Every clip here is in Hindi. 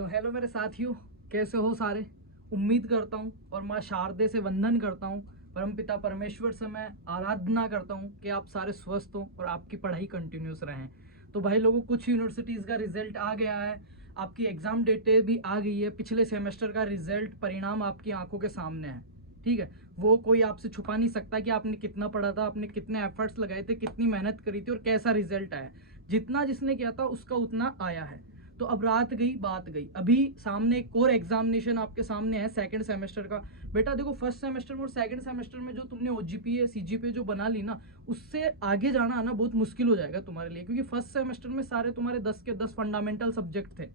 तो हेलो मेरे साथियों, कैसे हो सारे। उम्मीद करता हूँ और माँ शारदे से वंदन करता हूँ, परमपिता परमेश्वर से मैं आराधना करता हूँ कि आप सारे स्वस्थ हों और आपकी पढ़ाई कंटिन्यूस रहें। तो भाई लोगों, कुछ यूनिवर्सिटीज़ का रिजल्ट आ गया है, आपकी एग्ज़ाम डेटें भी आ गई है। पिछले सेमेस्टर का रिजल्ट परिणाम आपकी आंखों के सामने है। ठीक है, वो कोई आपसे छुपा नहीं सकता कि आपने कितना पढ़ा था, आपने कितने एफर्ट्स लगाए थे, कितनी मेहनत करी थी और कैसा रिजल्ट आया। जितना जिसने किया था उसका उतना आया है। तो अब रात गई बात गई, अभी सामने एक और एग्जामिनेशन आपके सामने है सेकंड सेमेस्टर का। बेटा देखो, फर्स्ट सेमेस्टर में और सेकंड सेमेस्टर में जो तुमने ओजीपीए सीजीपीए जो बना ली ना, उससे आगे जाना आना बहुत मुश्किल हो जाएगा तुम्हारे लिए, क्योंकि फर्स्ट सेमेस्टर में सारे तुम्हारे 10 के 10 फंडामेंटल सब्जेक्ट थे,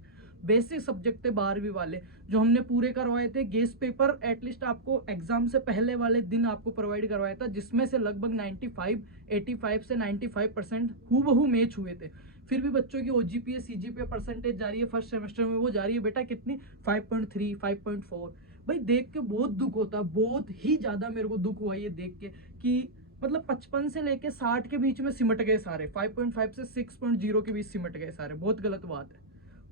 बेसिक सब्जेक्ट थे 12वीं वाले, जो हमने पूरे करवाए थे। गेस्ट पेपर एटलीस्ट आपको एग्जाम से पहले वाले दिन आपको प्रोवाइड करवाया था, जिसमें से लगभग 85 से 95% हूबहू मैच हुए थे। फिर भी बच्चों की ओजीपीए सीजीपीए परसेंटेज जा रही है फर्स्ट सेमेस्टर में, वो जा रही है बेटा कितनी, 5.3 5.4। भाई देख के बहुत दुख होता है, बहुत ही ज्यादा मेरे को दुख हुआ ये देख के कि मतलब 55 से लेके 60 के बीच में सिमट गए सारे, 5.5 से 6.0 के बीच सिमट गए सारे। बहुत गलत बात है,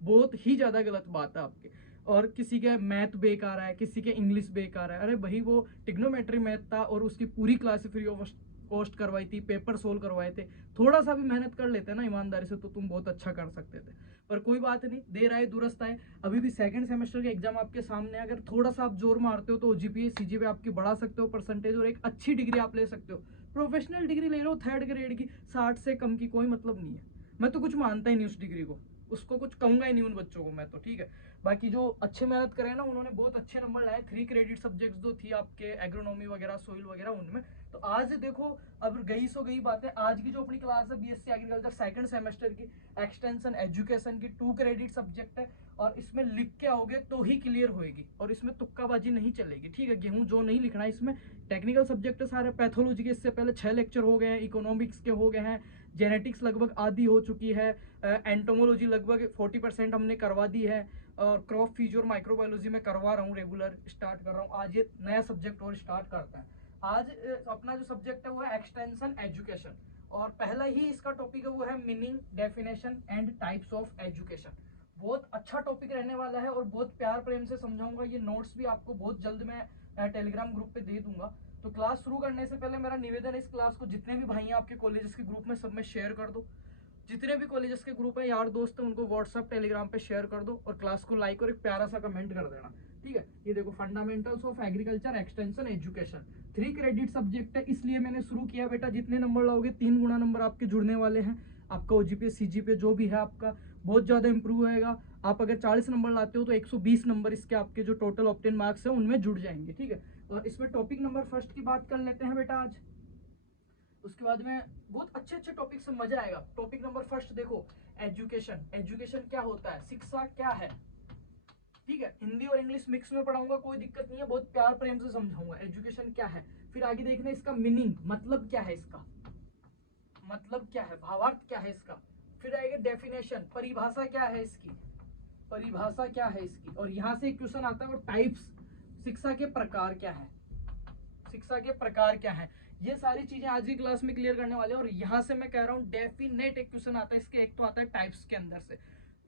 बहुत ही ज्यादा गलत बात है आपके। और किसी के मैथ बेकार है, किसी के इंग्लिश बेकार है। अरे भाई वो टिग्नोमेट्री मैथ था और उसकी पूरी क्लास फ्री ऑफ कॉस्ट करवाई थी, पेपर सोल्व करवाए थे। थोड़ा सा भी मेहनत कर लेते ना ईमानदारी से तो तुम बहुत अच्छा कर सकते थे। पर कोई बात नहीं, देर आए दुरुस्त आए। अभी भी सेकंड सेमेस्टर के एग्जाम आपके सामने है, अगर थोड़ा सा आप जोर मारते हो तो ओजीपीए सीजीपीए आपकी बढ़ा सकते हो परसेंटेज, और एक अच्छी डिग्री आप ले सकते हो। प्रोफेशनल डिग्री ले लो थर्ड ग्रेड की, 60 से कम की कोई मतलब नहीं है। मैं तो कुछ मानता ही नहीं उस डिग्री को, उसको कुछ कहूंगा ही नहीं उन बच्चों को मैं तो। ठीक है, बाकी जो अच्छे मेहनत करे ना, उन्होंने बहुत अच्छे नंबर लाए। 3 क्रेडिट सब्जेक्ट्स जो थी आपके एग्रोनॉमी वगैरह सोइल वगैरह उनमें। तो आज देखो, अब गई सो गई बात है। आज की जो अपनी क्लास है बीएससी एग्रीकल्चर सेकंड सेमेस्टर की, एक्सटेंशन एजुकेशन की 2 क्रेडिट सब्जेक्ट है, और इसमें लिख के आओगे तो ही क्लियर होएगी, और इसमें तुक्काबाजी नहीं चलेगी। ठीक है, गेहूं जो नहीं लिखना है इसमें। टेक्निकल सब्जेक्ट है सारे, पैथोलॉजी के इससे पहले 6 लेक्चर हो गए हैं, इकोनॉमिक्स के हो गए हैं, जेनेटिक्स लगभग आधी हो चुकी है, एंटोमोलॉजी लगभग 40% हमने करवा दी है, और क्रॉप फीज और माइक्रोबायोलॉजी में करवा रहा हूँ, रेगुलर स्टार्ट कर रहा हूँ। आज ये नया सब्जेक्ट और स्टार्ट करता है। आज अपना जो सब्जेक्ट है वो है एक्सटेंशन एजुकेशन, और पहला ही इसका टॉपिक है वो है meaning definition and types of education. बहुत अच्छा टॉपिक रहने वाला है और बहुत प्यार प्रेम से समझाऊंगा। ये नोट्स भी आपको बहुत जल्द मैं टेलीग्राम ग्रुप पे दे दूंगा। तो क्लास शुरू करने से पहले मेरा निवेदन है, इस क्लास को जितने भी भाई हैं आपके कॉलेजेस के ग्रुप में सब में शेयर कर दो। जितने भी कॉलेजेस के ग्रुप है, यार दोस्त है, उनको व्हाट्सअप टेलीग्राम पे शेयर कर दो, और क्लास को लाइक और एक प्यारा सा कमेंट कर देना। ठीक है, ये देखो fundamentals of agriculture extension education 3 credit subject है, इसलिए मैंने शुरू किया। बेटा जितने नंबर लाओगे 3 गुना नंबर आपके जुड़ने वाले हैं। आपका ओजीपीए सीजीपीए जो भी है आपका बहुत ज्यादा इंप्रूव होएगा। आप अगर 40 नंबर लाते हो तो 120 नंबर इसके आपके जो टोटल ऑप्टेन मार्क्स है उनमें जुड़ जाएंगे। ठीक है, और इसमें टॉपिक नंबर फर्स्ट की बात कर लेते हैं बेटा आज। उसके बाद में बहुत अच्छे अच्छे टॉपिक से मजा आएगा। टॉपिक नंबर फर्स्ट देखो, एजुकेशन। एजुकेशन क्या होता है, शिक्षा क्या है। ठीक है, हिंदी और इंग्लिश मिक्स में पढ़ाऊंगा, कोई दिक्कत नहीं है, बहुत प्यार प्रेम से समझाऊंगा एजुकेशन क्या है। फिर आगे देखना इसका मीनिंग, मतलब क्या है इसका, मतलब क्या है, भावार्थ क्या है इसका। फिर आएगा डेफिनेशन, परिभाषा क्या है इसकी, परिभाषा क्या है इसकी। और यहां से एक क्वेश्चन आता है वो टाइप्स, शिक्षा के प्रकार क्या है, शिक्षा के प्रकार क्या है। ये सारी चीजें आज की क्लास में क्लियर करने वाले हैं। और यहां से मैं कह रहा हूं डेफिनेट एक क्वेश्चन आता है इसके, एक तो आता है टाइप्स के अंदर से।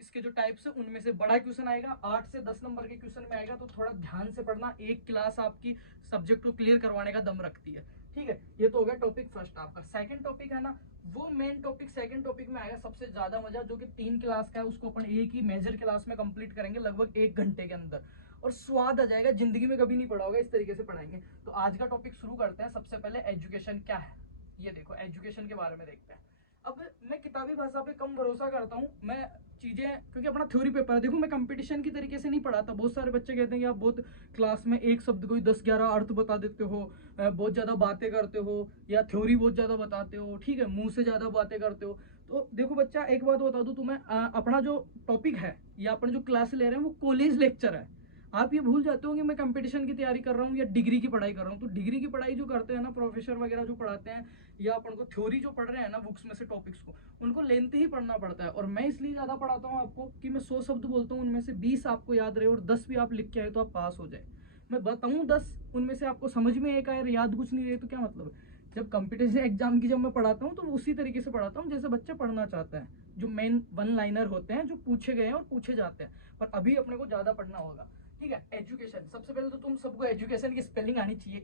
इसके जो टाइप्स है उनमें से बड़ा क्वेश्चन आएगा, 8 से 10 नंबर के क्वेश्चन में आएगा। तो थोड़ा ध्यान से पढ़ना, एक क्लास आपकी सब्जेक्ट को क्लियर करवाने का दम रखती है। ठीक है, ये तो हो गया टॉपिक फर्स्ट आपका। सेकंड टॉपिक है ना, वो मेन टॉपिक सेकंड टॉपिक में आएगा सबसे ज्यादा मजा, जो कि 3 क्लास का है, उसको अपन एक ही मेजर क्लास में कंप्लीट करेंगे लगभग 1 घंटे के अंदर, और स्वाद आ जाएगा, जिंदगी में कभी नहीं पढ़ा होगा, इस तरीके से पढ़ाएंगे। तो आज का टॉपिक शुरू करते हैं। सबसे पहले एजुकेशन क्या है, ये देखो एजुकेशन के बारे में देखते हैं। अब मैं किताबी भाषा पे कम भरोसा करता हूँ, मैं चीजें, क्योंकि अपना थ्योरी पेपर है। देखो मैं कंपटीशन की तरीके से नहीं पढ़ाता। बहुत सारे बच्चे कहते हैं कि आप बहुत क्लास में एक शब्द को ही 10-11 अर्थ बता देते हो, बहुत ज्यादा बातें करते हो, या थ्योरी बहुत ज्यादा बताते हो। ठीक है, मुंह से ज्यादा बातें करते हो। तो देखो बच्चा, एक बात बता दूं तुम्हें, अपना जो टॉपिक है या अपन जो क्लास ले रहे हैं वो कॉलेज लेक्चर है। आप ये भूल जाते हो कि मैं कंपटीशन की तैयारी कर रहा हूँ या डिग्री की पढ़ाई कर रहा हूँ। तो डिग्री की पढ़ाई जो करते हैं ना प्रोफेसर वगैरह जो पढ़ाते हैं, या अपन को थ्योरी जो पढ़ रहे हैं ना बुक्स में से टॉपिक्स को, उनको लेंथ ही पढ़ना पड़ता है। और मैं इसलिए ज्यादा पढ़ाता हूँ आपको कि मैं 100 शब्द बोलता हूँ, उनमें से 20 आपको याद रहे और 10 भी आप लिख के आए तो आप पास हो जाए। मैं बताऊँ 10, उनमें से आपको समझ में एक आए, याद कुछ नहीं रहे, तो क्या मतलब है। जब कंपटीशन एग्जाम की जब मैं पढ़ाता हूँ तो उसी तरीके से पढ़ाता हूँ जैसे बच्चा पढ़ना चाहता है। जो मेन वन लाइनर होते हैं जो पूछे गए हैं और पूछे जाते हैं, पर अभी अपने को ज्यादा पढ़ना होगा। ठीक है, एजुकेशन, सबसे पहले तो तुम सबको एजुकेशन की स्पेलिंग आनी चाहिए,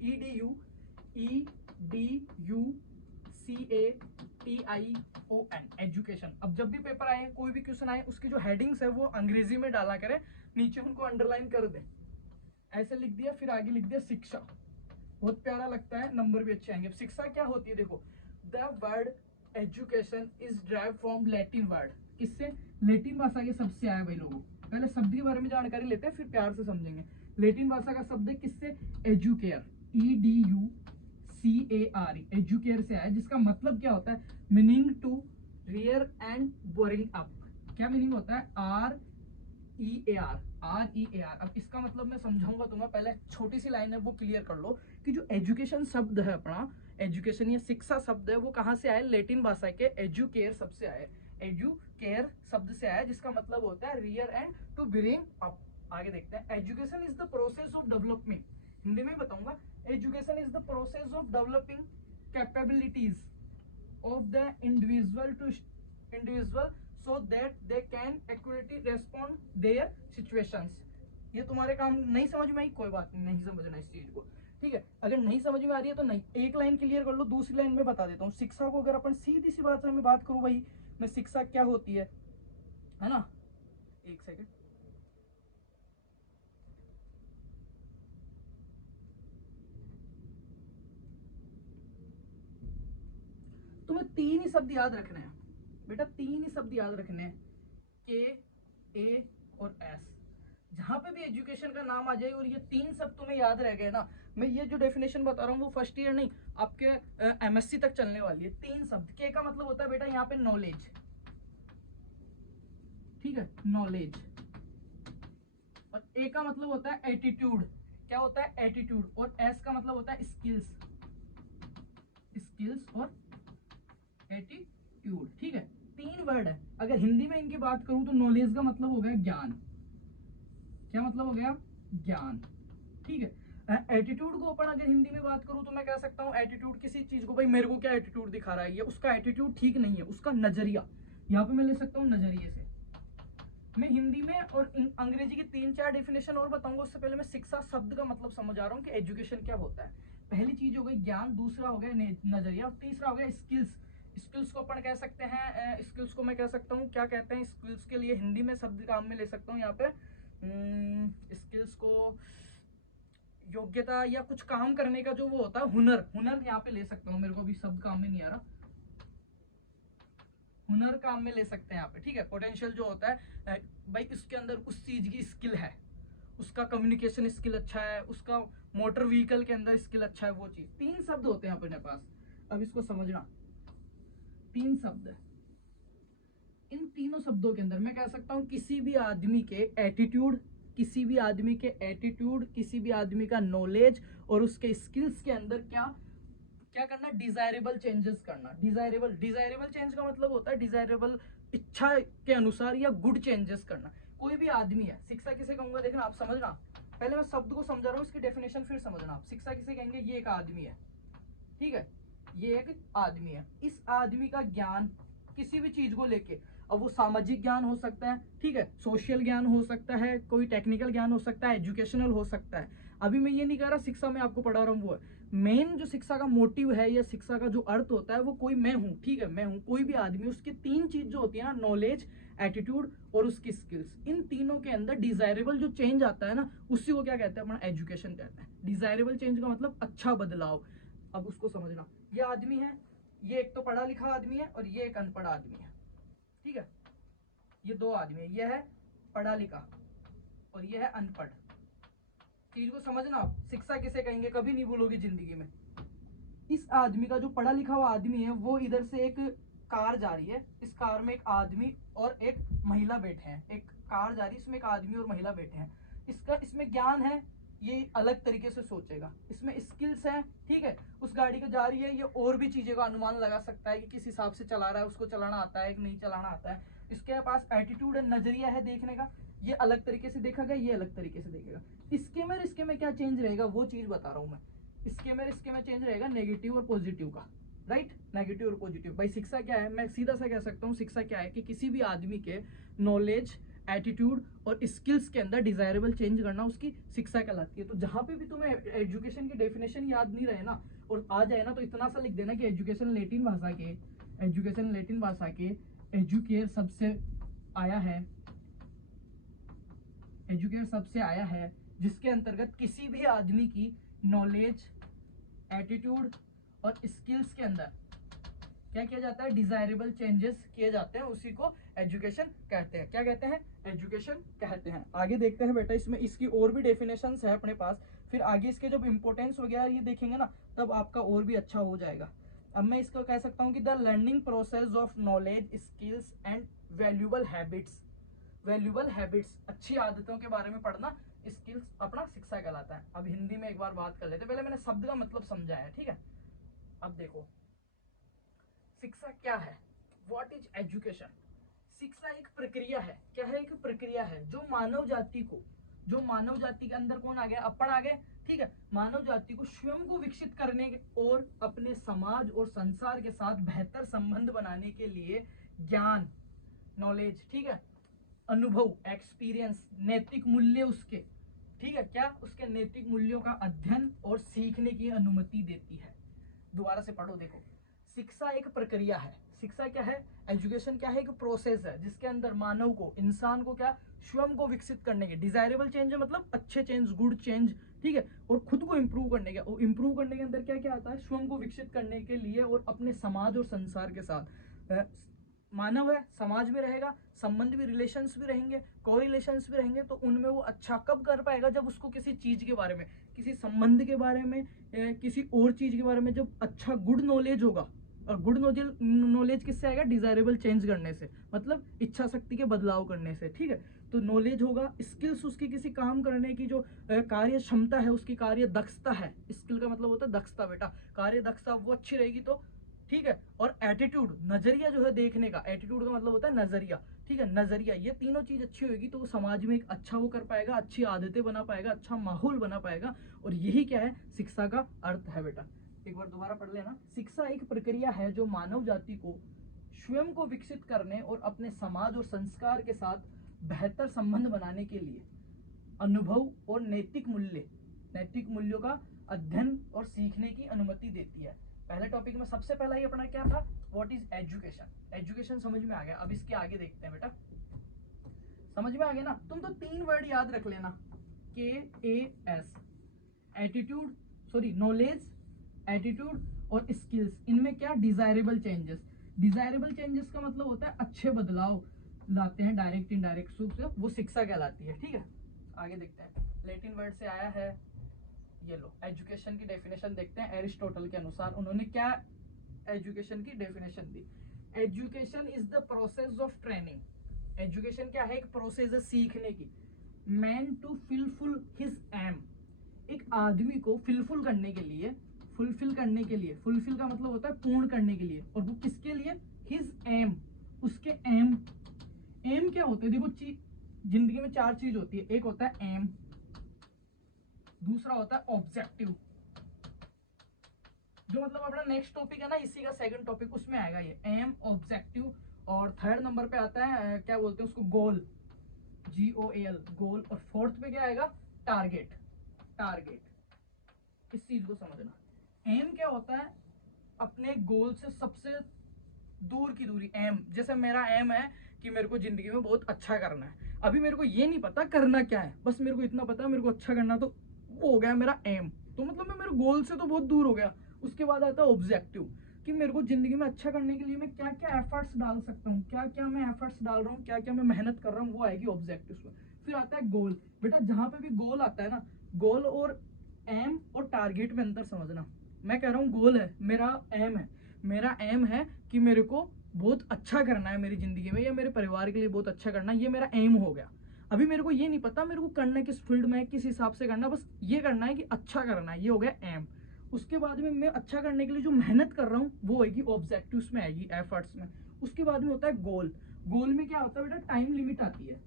EDUEDUCATION, एजुकेशन। अब जब भी पेपर आए, कोई भी क्वेश्चन आए, उसकी जो हेडिंग्स है वो अंग्रेजी में डाला करें, नीचे उनको अंडरलाइन कर दे, ऐसे लिख दिया, फिर आगे लिख दिया शिक्षा, बहुत प्यारा लगता है, नंबर भी अच्छे आएंगे। शिक्षा क्या होती है, देखो, the word education is drive from Latin word, किससे, लैटिन भाषा के शब्द से आया भाई लोगों। पहले शब्द के बारे में जानकारी लेते हैं, फिर प्यार से समझेंगे। लैटिन भाषा का शब्द है किससे, एजुकेयर, EDUCARE, एजुकेयर से आया, जिसका मतलब क्या होता है, meaning to rear and boring up. क्या मीनिंग होता है, REAR। अब इसका मतलब मैं समझाऊंगा तुम्हें, पहले छोटी सी लाइन है वो क्लियर कर लो कि जो एजुकेशन शब्द है अपना, एजुकेशन या शिक्षा शब्द है, वो कहाँ से आया, लैटिन भाषा के एजुकेयर शब्द से आया, एजुकेयर शब्द से आया, जिसका मतलब होता है rear and to bring up. आगे देखते हैं, education is the process of development, Hindi में बताऊंगा, education is the process of developing capabilities of the individual so that they can accurately respond their situations। ये तुम्हारे काम नहीं समझ में आई, कोई बात नहीं, नहीं समझना इस चीज को, ठीक है। अगर नहीं समझ में आ रही है तो नहीं, एक लाइन क्लियर कर लो, दूसरी लाइन में बता देता हूँ। शिक्षा को अगर अपन सीधी सी भाषा में बात करूँ भाई, मैं शिक्षा क्या होती है ना, एक सेकेंड, तुम्हें तीन ही शब्द याद रखने हैं बेटा, तीन ही शब्द याद रखने हैं, के, ए और एस। जहां पे भी एजुकेशन का नाम आ जाए और ये तीन शब्द तुम्हें याद रह गए ना, मैं ये जो डेफिनेशन बता रहा हूँ वो फर्स्ट ईयर नहीं, आपके MSc तक चलने वाली है। तीन शब्द, के का मतलब होता है बेटा यहाँ पे नॉलेज, ठीक है, नॉलेज, और ए का मतलब होता है एटीट्यूड, क्या होता है, एटीट्यूड, और एस का मतलब होता है स्किल्स, स्किल्स और एटीट्यूड, ठीक है। तीन वर्ड है, अगर हिंदी में इनकी बात करूं तो नॉलेज का मतलब हो गया ज्ञान, क्या मतलब हो गया, ज्ञान, ठीक है। एटीट्यूड को अपन अगर हिंदी में बात करूं तो मैं कह सकता हूं एटीट्यूड किसी चीज को, भाई मेरे को क्या एटीट्यूड दिखा रहा है, ये उसका एटीट्यूड ठीक नहीं है, उसका नजरिया, यहाँ पे मैं ले सकता हूँ नजरिए से। मैं हिंदी में और अंग्रेजी की तीन चार डेफिनेशन और बताऊंगा, उससे पहले मैं शिक्षा शब्द का मतलब समझ आ रहा हूँ कि एजुकेशन क्या होता है। पहली चीज हो गई ज्ञान, दूसरा हो गया नजरिया, और तीसरा हो गया स्किल्स। स्किल्स को अपन कह सकते हैं, स्किल्स को मैं कह सकता हूँ, क्या कहते हैं स्किल्स के लिए, हिंदी में शब्द काम में ले सकता हूँ यहाँ पे, स्किल्स को योग्यता या कुछ काम करने का जो वो होता है, हुनर, हुनर यहाँ पे ले सकता हूँ, मेरे को भी शब्द काम में नहीं आ रहा, हुनर काम में ले सकते हैं यहाँ पे, ठीक है। पोटेंशियल जो होता है भाई उसके अंदर उस चीज की स्किल है, उसका कम्युनिकेशन स्किल अच्छा है, उसका मोटर व्हीकल के अंदर स्किल अच्छा है, वो चीज। तीन शब्द होते हैं अपने पास, अब इसको समझना, तीन शब्द है। इन तीनों शब्दों के अंदर मैं कह सकता हूं किसी भी आदमी के एटीट्यूड, किसी भी आदमी के एटीट्यूड, किसी भी आदमी का नॉलेज और उसके स्किल्स के अंदर क्या क्या करना, डिजायरेबल चेंजेस करना। डिजायरेबल, डिजायरेबल चेंज का मतलब होता है डिजायरेबल, इच्छा के अनुसार या गुड चेंजेस करना। कोई भी आदमी है, शिक्षा किसे कहूंगा, देखना आप समझना, पहले मैं शब्द को समझा रहा हूँ, इसकी डेफिनेशन फिर समझना आप। शिक्षा किसे कहेंगे, ये एक आदमी है, ठीक है, ये एक आदमी है, इस आदमी का ज्ञान किसी भी चीज को लेके, अब वो सामाजिक ज्ञान हो सकता है, ठीक है, सोशल ज्ञान हो सकता है, कोई टेक्निकल ज्ञान हो सकता है, एजुकेशनल हो सकता है। अभी मैं ये नहीं कह रहा शिक्षा में आपको पढ़ा रहा हूँ, वो है मेन जो शिक्षा का मोटिव है या शिक्षा का जो अर्थ होता है, वो कोई मैं हूँ, ठीक है, मैं हूँ, कोई भी आदमी, उसकी तीन चीज जो होती है ना, नॉलेज, एटीट्यूड और उसकी स्किल्स, इन तीनों के अंदर डिजायरेबल जो चेंज आता है ना, उसी को क्या कहते हैं, अपना एजुकेशन कहते हैं। डिजायरेबल चेंज का मतलब अच्छा बदलाव। अब उसको समझना, ये आदमी है, ये एक तो पढ़ा लिखा आदमी है और ये एक अनपढ़ आदमी है, ठीक है, ये दो आदमी है, ये है पढ़ा लिखा और ये है अनपढ़। चीज को समझना आप, शिक्षा किसे कहेंगे कभी नहीं भूलोगे जिंदगी में। इस आदमी का, जो पढ़ा लिखा हुआ आदमी है, वो इधर से एक कार जा रही है, इस कार में एक आदमी और एक महिला बैठे हैं, एक कार जा रही है, इसमें एक आदमी और महिला बैठे हैं, इसका इसमें ज्ञान है, ये अलग तरीके से सोचेगा, इसमें स्किल्स है, ठीक है, उस गाड़ी को जा रही है, ये और भी चीजें का अनुमान लगा सकता है कि किस हिसाब से चला रहा है, उसको चलाना आता है कि नहीं चलाना आता है। इसके पास एटीट्यूड है, नजरिया है देखने का, ये अलग तरीके से देखेगा, ये अलग तरीके से देखेगा। इसके में क्या चेंज रहेगा वो चीज बता रहा हूं मैं। इसके में चेंज रहेगा नेगेटिव और पॉजिटिव का, राइट, नेगेटिव और पॉजिटिव। भाई शिक्षा क्या है, मैं सीधा सा कह सकता हूँ शिक्षा क्या है कि किसी भी आदमी के नॉलेज, एटीट्यूड और स्किल्स के अंदर डिजायरेबल चेंज करना उसकी शिक्षा कहलाती है। तो जहां पे भी तुम्हें एजुकेशन की डेफिनेशन याद नहीं रहे ना और आ जाए ना, तो इतना सा लिख देना कि एजुकेशन लैटिन भाषा के एजुकेयर सबसे आया है, एजुकेयर सबसे आया है, जिसके अंतर्गत किसी भी आदमी की नॉलेज, एटीट्यूड और स्किल्स के अंदर क्या किया जाता है, डिजायरेबल चेंजेस किए जाते हैं, उसी को एजुकेशन कहते हैं। क्या कहते हैं, एजुकेशन कहते हैं। आगे देखते हैं बेटा, इसमें इसकी और भी डेफिनेशंस है अपने पास, फिर आगे इसके जब इंपॉर्टेंस वगैरह ये देखेंगे ना, तब आपका और भी अच्छा हो जाएगा। अब मैं इसको कह सकता हूँ कि the learning process of knowledge, skills and valuable habits. Valuable habits, अच्छी आदतों के बारे में पढ़ना, स्किल्स अपना शिक्षा कहलाता है। अब हिंदी में एक बार बात कर लेते हैं, पहले मैंने शब्द का मतलब समझाया है, ठीक है। अब देखो शिक्षा क्या है, व्हाट इज एजुकेशन। शिक्षा एक प्रक्रिया है, क्या है, एक प्रक्रिया है जो मानव जाति को, जो मानव जाति के अंदर कौन आ गया, अपन आ गए, ठीक है, मानव जाति को स्वयं को विकसित करने और अपने समाज और संसार के साथ बेहतर संबंध बनाने के लिए ज्ञान, नॉलेज, ठीक है, अनुभव, एक्सपीरियंस, नैतिक मूल्य उसके, ठीक है, क्या, उसके नैतिक मूल्यों का अध्ययन और सीखने की अनुमति देती है। दोबारा से पढ़ो, देखो शिक्षा एक प्रक्रिया है, शिक्षा क्या है, एजुकेशन क्या है, एक प्रोसेस है जिसके अंदर मानव को, इंसान को क्या, स्वयं को विकसित करने के, डिजायरेबल चेंज है मतलब अच्छे चेंज, गुड चेंज, ठीक है, और खुद को इंप्रूव करने का, और इंप्रूव करने के अंदर क्या क्या आता है, स्वयं को विकसित करने के लिए और अपने समाज और संसार के साथ, मानव है समाज में रहेगा, संबंध भी, रिलेशंस भी रहेंगे, कोरिलेशंस भी रहेंगे, तो उनमें वो अच्छा कब कर पाएगा, जब उसको किसी चीज के बारे में, किसी संबंध के बारे में, किसी और चीज के बारे में जब अच्छा गुड नॉलेज होगा। और गुड नॉलेज किससे आएगा, डिजायरेबल चेंज करने से, मतलब इच्छा शक्ति के बदलाव करने से, ठीक है। तो नॉलेज होगा, स्किल्स उसकी किसी काम करने की जो कार्य क्षमता है, उसकी कार्य दक्षता है, स्किल का मतलब होता है दक्षता बेटा, कार्य दक्षता वो अच्छी रहेगी तो, ठीक है। और एटीट्यूड, नजरिया जो है देखने का, एटीट्यूड का मतलब होता है नजरिया, ठीक है, नजरिया, ये तीनों चीज अच्छी होगी तो वो समाज में एक अच्छा वो कर पाएगा, अच्छी आदतें बना पाएगा, अच्छा माहौल बना पाएगा। और यही क्या है, शिक्षा का अर्थ है बेटा। एक बार दोबारा पढ़ लेना, शिक्षा एक प्रक्रिया है जो मानव जाति को स्वयं को विकसित करने और अपने समाज और संस्कार के साथ बेहतर संबंध बनाने के लिए अनुभव और नैतिक मूल्यों का अध्ययन और सीखने की अनुमति देती है। पहले टॉपिक में सबसे पहला ही अपना क्या था, व्हाट इज एजुकेशन। एजुकेशन समझ में आ गया, अब इसके आगे देखते हैं बेटा, समझ में आ गया ना। तुम तो 3 वर्ड याद रख लेना, KAS, attitude, sorry knowledge, attitude और स्किल्स। इनमें क्या, डिजायरेबल चेंजेस। डिजायरेबल चेंजेस का मतलब होता है अच्छे बदलाव लाते हैं, डायरेक्ट इनडायरेक्ट रूप से, वो शिक्षा कहलाती है, ठीक है। आगे देखते हैं, लैटिन वर्ड से आया है, ये लो एजुकेशन की डेफिनेशन देखते हैं। एरिस्टोटल के अनुसार उन्होंने क्या एजुकेशन की definition the, education is the process of training. Education क्या है, एक प्रोसेस है सीखने की, मैन टू फिलफुल हिज एम, एक आदमी को फिलफुल करने के लिए, फुलफिल करने के लिए, फुलफिल का मतलब होता है पूर्ण करने के लिए, और वो किसके लिए, हिज एम, उसके एम। एम क्या होते हैं, देखो जिंदगी में 4 चीज होती है, एक होता है एम, दूसरा होता है ऑब्जेक्टिव, जो मतलब अपना नेक्स्ट टॉपिक है ना, इसी का सेकंड टॉपिक, उसमें आएगा ये एम, ऑब्जेक्टिव। और थर्ड नंबर पे आता है क्या बोलते हैं उसको, गोल, GOAL, गोल। और फोर्थ पे क्या आएगा, टारगेट, टारगेट। इस चीज को समझना, एम क्या होता है, अपने गोल से सबसे दूर की दूरी, एम। जैसे मेरा एम है कि मेरे को जिंदगी में बहुत अच्छा करना है, अभी मेरे को ये नहीं पता करना क्या है, बस मेरे को इतना पता है मेरे को अच्छा करना, तो वो हो गया मेरा एम, तो मतलब मैं मेरे गोल से तो बहुत दूर हो गया। उसके बाद आता है ऑब्जेक्टिव, कि मेरे को जिंदगी में अच्छा करने के लिए मैं क्या क्या एफर्ट्स डाल सकता हूँ, क्या क्या मैं एफर्ट्स डाल रहा हूँ, क्या क्या मैं मेहनत कर रहा हूँ, वो आएगी ऑब्जेक्टिव में। फिर आता है गोल। बेटा जहां पे भी गोल आता है ना, गोल और एम और टारगेट में अंतर समझना। मैं कह रहा हूँ गोल है, मेरा एम है कि मेरे को बहुत अच्छा करना है मेरी जिंदगी में, या मेरे परिवार के लिए बहुत अच्छा करना है, ये मेरा एम हो गया। अभी मेरे को ये नहीं पता मेरे को करना किस फील्ड में, किस हिसाब से करना, बस ये करना है कि अच्छा करना है, ये हो गया एम। उसके बाद में मैं अच्छा करने के लिए जो मेहनत कर रहा हूँ वो आएगी ऑब्जेक्टिव्स में, आएगी एफर्ट्स में। उसके बाद में होता है गोल। गोल में क्या होता है बेटा, टाइम लिमिट आती है,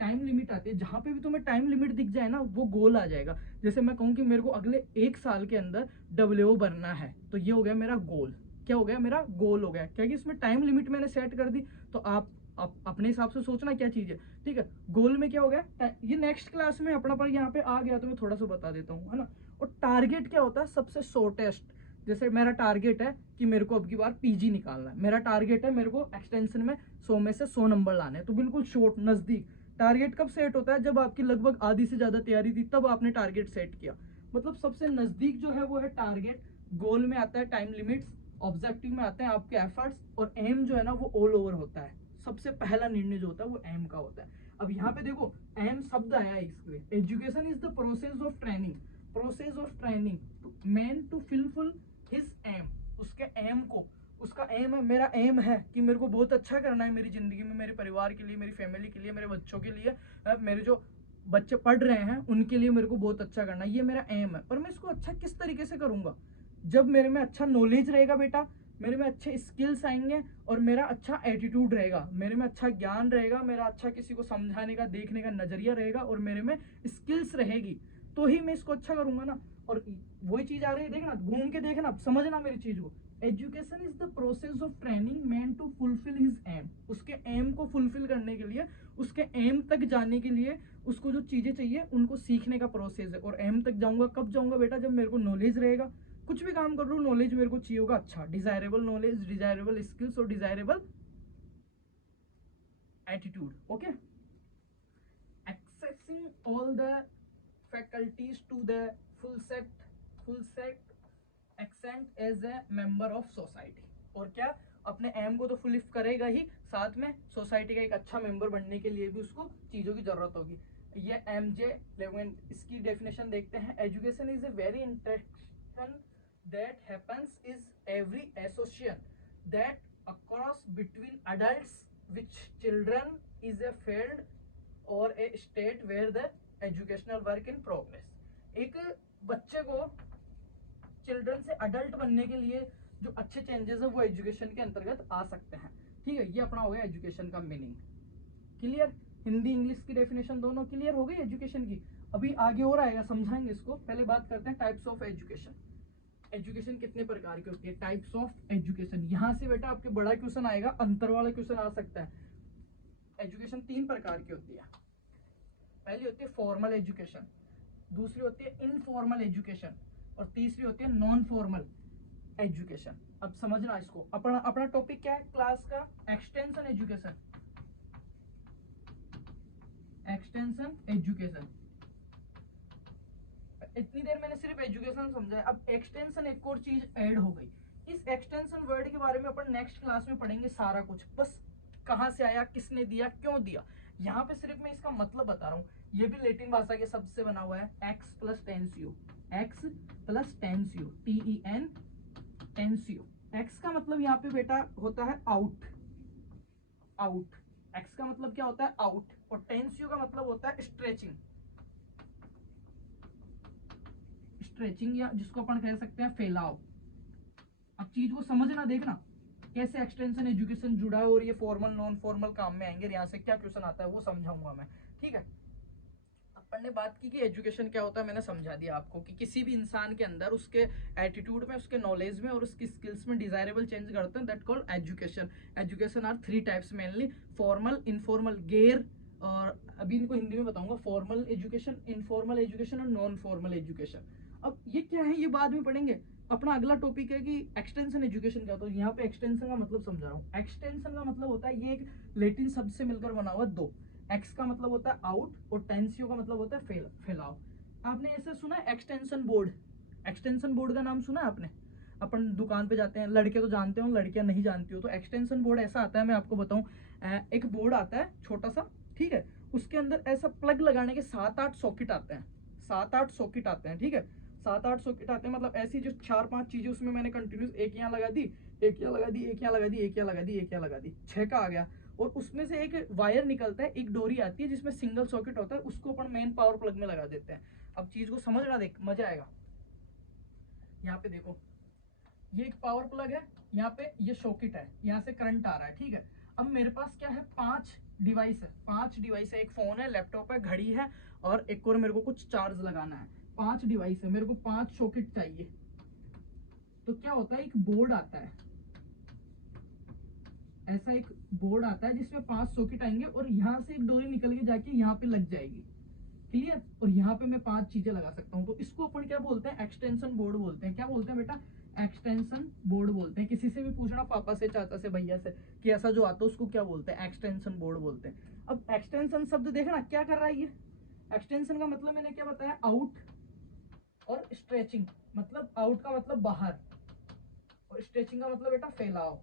टाइम लिमिट आती है, जहां पे भी तुम्हें टाइम लिमिट दिख जाए ना, वो गोल आ जाएगा। जैसे मैं कहूँ कि मेरे को अगले 1 साल के अंदर WO बनना है, तो ये हो गया मेरा गोल, क्या हो गया, मेरा गोल हो गया, क्योंकि इसमें टाइम लिमिट मैंने सेट कर दी। तो आप अपने हिसाब से सोचना क्या चीज़ है, ठीक है। गोल में क्या हो गया, ये नेक्स्ट क्लास में अपना पर यहाँ पे आ गया तो मैं थोड़ा सा बता देता हूँ, है ना। और टारगेट क्या होता है, सबसे शॉर्टेस्ट। जैसे मेरा टारगेट है कि मेरे को अब की बार पीजी निकालना है, मेरा टारगेट है मेरे को एक्सटेंशन में 100 में से 100 नंबर लाने हैं, तो बिल्कुल शॉर्ट, नजदीक। टारगेट कब सेट होता है, जब आपकी लगभग आधी से ज्यादा तैयारी थी तब आपने टारगेट सेट किया। मतलब सबसे नजदीक जो है वो है टारगेट। गोल में आता है टाइम लिमिट्स, ऑब्जेक्टिव में आते हैं आपके एफर्ट्स, और एम जो है ना वो ऑल ओवर होता है। सबसे पहला निर्णय जो होता है वो एम का होता है। अब यहाँ पे देखो एम शब्द आया है इसके लिए, education is the process of training, process of training man to fulfil his aim. उसके एम को, उसका एम है, मेरा एम है कि मेरे को बहुत अच्छा करना है मेरी जिंदगी में, मेरे परिवार के लिए, मेरी फैमिली के लिए, मेरे बच्चों के लिए, मेरे जो बच्चे पढ़ रहे हैं उनके लिए मेरे को बहुत अच्छा करना है, ये मेरा एम है। पर मैं इसको अच्छा किस तरीके से करूंगा, जब मेरे में अच्छा नॉलेज रहेगा बेटा, मेरे में अच्छे स्किल्स आएंगे, और मेरा अच्छा एटीट्यूड रहेगा, मेरे में अच्छा ज्ञान रहेगा, मेरा अच्छा किसी को समझाने का, देखने का नजरिया रहेगा, और मेरे में स्किल्स रहेगी, तो ही मैं इसको अच्छा करूंगा ना। और वही चीज आ रही है, देखना, घूम के देखना, समझना मेरी चीज को। Education is the process of training man to fulfil his aim. उसके एम को फुलफिल करने के लिए, उसके एम तक जाने के लिए उसको जो चीजें चाहिए उनको सीखने का प्रोसेस है। और एम तक जाऊंगा कब जाऊंगा बेटा, जब मेरे को नॉलेज रहेगा। कुछ भी काम कर रहा हूँ नॉलेज मेरे को चाहिए होगा, अच्छा डिजायरेबल नॉलेज, डिजायरेबल स्किल्स और desirable attitude. Okay, accessing all the faculties to the full set accent as a member of society। और क्या, अपने एम को तो फुल करेगा ही, साथ में सोसाइटी का एक अच्छा मेंबर बनने के लिए भी उसको चीजों की जरूरत होगी। ये MJ11 इसकी डेफिनेशन देखते हैं। Education is a very interaction that happens is every association that occurs between adults which children is a field or a state where the educational work in progress। एक बच्चे को चिल्ड्रन से अडल्ट बनने के लिए जो अच्छे चेंजेस है वो एजुकेशन के अंतर्गत आ सकते हैं, ठीक है। ये अपना हो गया एजुकेशन का मीनिंग। क्लियर, हिंदी इंग्लिश की डेफिनेशन दोनों क्लियर हो गई एजुकेशन की। अभी आगे और आएगा, समझाएंगे इसको। पहले बात करते हैं टाइप्स ऑफ एजुकेशन। एजुकेशन कितने प्रकार की होती है, टाइप्स ऑफ एजुकेशन। यहां से बेटा आपके बड़ा क्वेश्चन आएगा, अंतर वाला क्वेश्चन आ सकता है। एजुकेशन 3 प्रकार की होती है। पहली होती है फॉर्मल एजुकेशन, दूसरी होती है इनफॉर्मल एजुकेशन, और तीसरी होती है नॉन फॉर्मल एजुकेशन। अब समझना इसको, अपना अपना टॉपिक क्या है क्लास का, एक्सटेंशन एजुकेशन। एक्सटेंशन एजुकेशन, इतनी देर मैंने सिर्फ एजुकेशन समझा है, अब एक्सटेंशन एक और चीज ऐड हो गई। इस एक्सटेंशन वर्ड के बारे में अपन नेक्स्ट क्लास में पढ़ेंगे सारा कुछ, बस कहां से आया, किसने दिया, क्यों दिया। यहाँ पे सिर्फ मैं इसका मतलब बता रहा हूँ। ये भी लैटिन भाषा के शब्द से बना हुआ है, एक्स प्लस टेंसियो, एक्स प्लस टेंसियो, TEN टेंसियो। एक्स का मतलब यहाँ पे बेटा होता है आउट, आउट। एक्स का मतलब क्या होता है, आउट। और टेंसियो का मतलब होता है स्ट्रेचिंग, स्ट्रेचिंग, या जिसको अपन कह सकते हैं फैलाव। अब चीज को समझना, देखना कैसे एक्सटेंशन एजुकेशन जुड़ा है, और ये फॉर्मल नॉन फॉर्मल काम में आएंगे, यहाँ से क्या क्वेश्चन आता है वो समझाऊंगा मैं, ठीक है। अपन ने बात की कि एजुकेशन क्या होता है, मैंने समझा दिया आपको कि किसी भी इंसान के अंदर उसके एटीट्यूड में, उसके नॉलेज में और उसकी स्किल्स में डिजायरेबल चेंज करते हैं, that called education. Education are 3 types mainly, formal, informal, गेर, और अभी इनको हिंदी में बताऊंगा, फॉर्मल एजुकेशन, इनफॉर्मल एजुकेशन और नॉन फॉर्मल एजुकेशन। अब ये क्या है ये बाद में पढ़ेंगे। अपना अगला टॉपिक है कि एक्सटेंशन एजुकेशन क्या होता है। यहाँ पे एक्सटेंशन का मतलब समझा रहा हूँ। एक्सटेंशन का मतलब होता है, ये एक लैटिन शब्द से मिलकर बना हुआ दो। एक्स का मतलब होता है आउट, और टेंसियो का मतलब होता है फैलाव। आपने ऐसे सुना है एक्सटेंशन बोर्ड, एक्सटेंशन बोर्ड का नाम सुना है आपने। अपन दुकान पे जाते हैं, लड़के तो जानते हो, लड़कियां नहीं जानती हो। तो एक्सटेंशन बोर्ड ऐसा आता है, मैं आपको बताऊं, एक बोर्ड आता है छोटा सा, ठीक है। उसके अंदर ऐसा प्लग लगाने के 7-8 सॉकेट आते हैं, 7-8 सॉकेट आते हैं, ठीक है। 7-8 सॉकेट आते हैं, मतलब ऐसी जो 4-5 चीजें उसमें मैंने कंटिन्यूस, एक यहाँ लगा दी, एक यहाँ लगा दी, एक यहाँ लगा दी, एक यहाँ लगा दी, एक यहाँ लगा दी, 6 का आ गया। और उसमें से एक वायर निकलता है, एक डोरी आती है जिसमें सिंगल सॉकेट होता है, उसको अपन मेन पावर प्लग में लगा देते हैं। अब चीज को समझ रहा, देख मजा आएगा। यहाँ पे देखो, ये एक पावर प्लग है, यहाँ पे ये सॉकेट है, यहाँ से करंट आ रहा है, ठीक है। अब मेरे पास क्या है, 5 डिवाइस है, 5 डिवाइस है। एक फोन है, लैपटॉप है, घड़ी है, और एक और मेरे को कुछ चार्ज लगाना है। 5 डिवाइस है, मेरे को 5 सॉकेट चाहिए। तो क्या होता है, एक बोर्ड आता है, ऐसा एक बोर्ड आता है जिसमें 5 सॉकेट आएंगे और यहाँ से एक डोरी निकल के जाके यहाँ पे लग जाएगी, क्लियर। और यहाँ पे मैं 5 चीजें लगा सकता हूँ। तो इसको अपन क्या बोलते हैं, एक्सटेंशन बोर्ड बोलते हैं। क्या बोलते हैं बेटा, एक्सटेंशन बोर्ड बोलते हैं। किसी से भी पूछना, पापा से, चाचा से, भैया से, कि ऐसा जो आता है उसको क्या बोलते हैं, एक्सटेंशन बोर्ड बोलते हैं। अब एक्सटेंशन शब्द देखना क्या कर रहा है ये। एक्सटेंशन का मतलब मैंने क्या बताया, आउट और स्ट्रेचिंग। मतलब आउट का मतलब बाहर और स्ट्रेचिंग का मतलब बेटा फैलाव,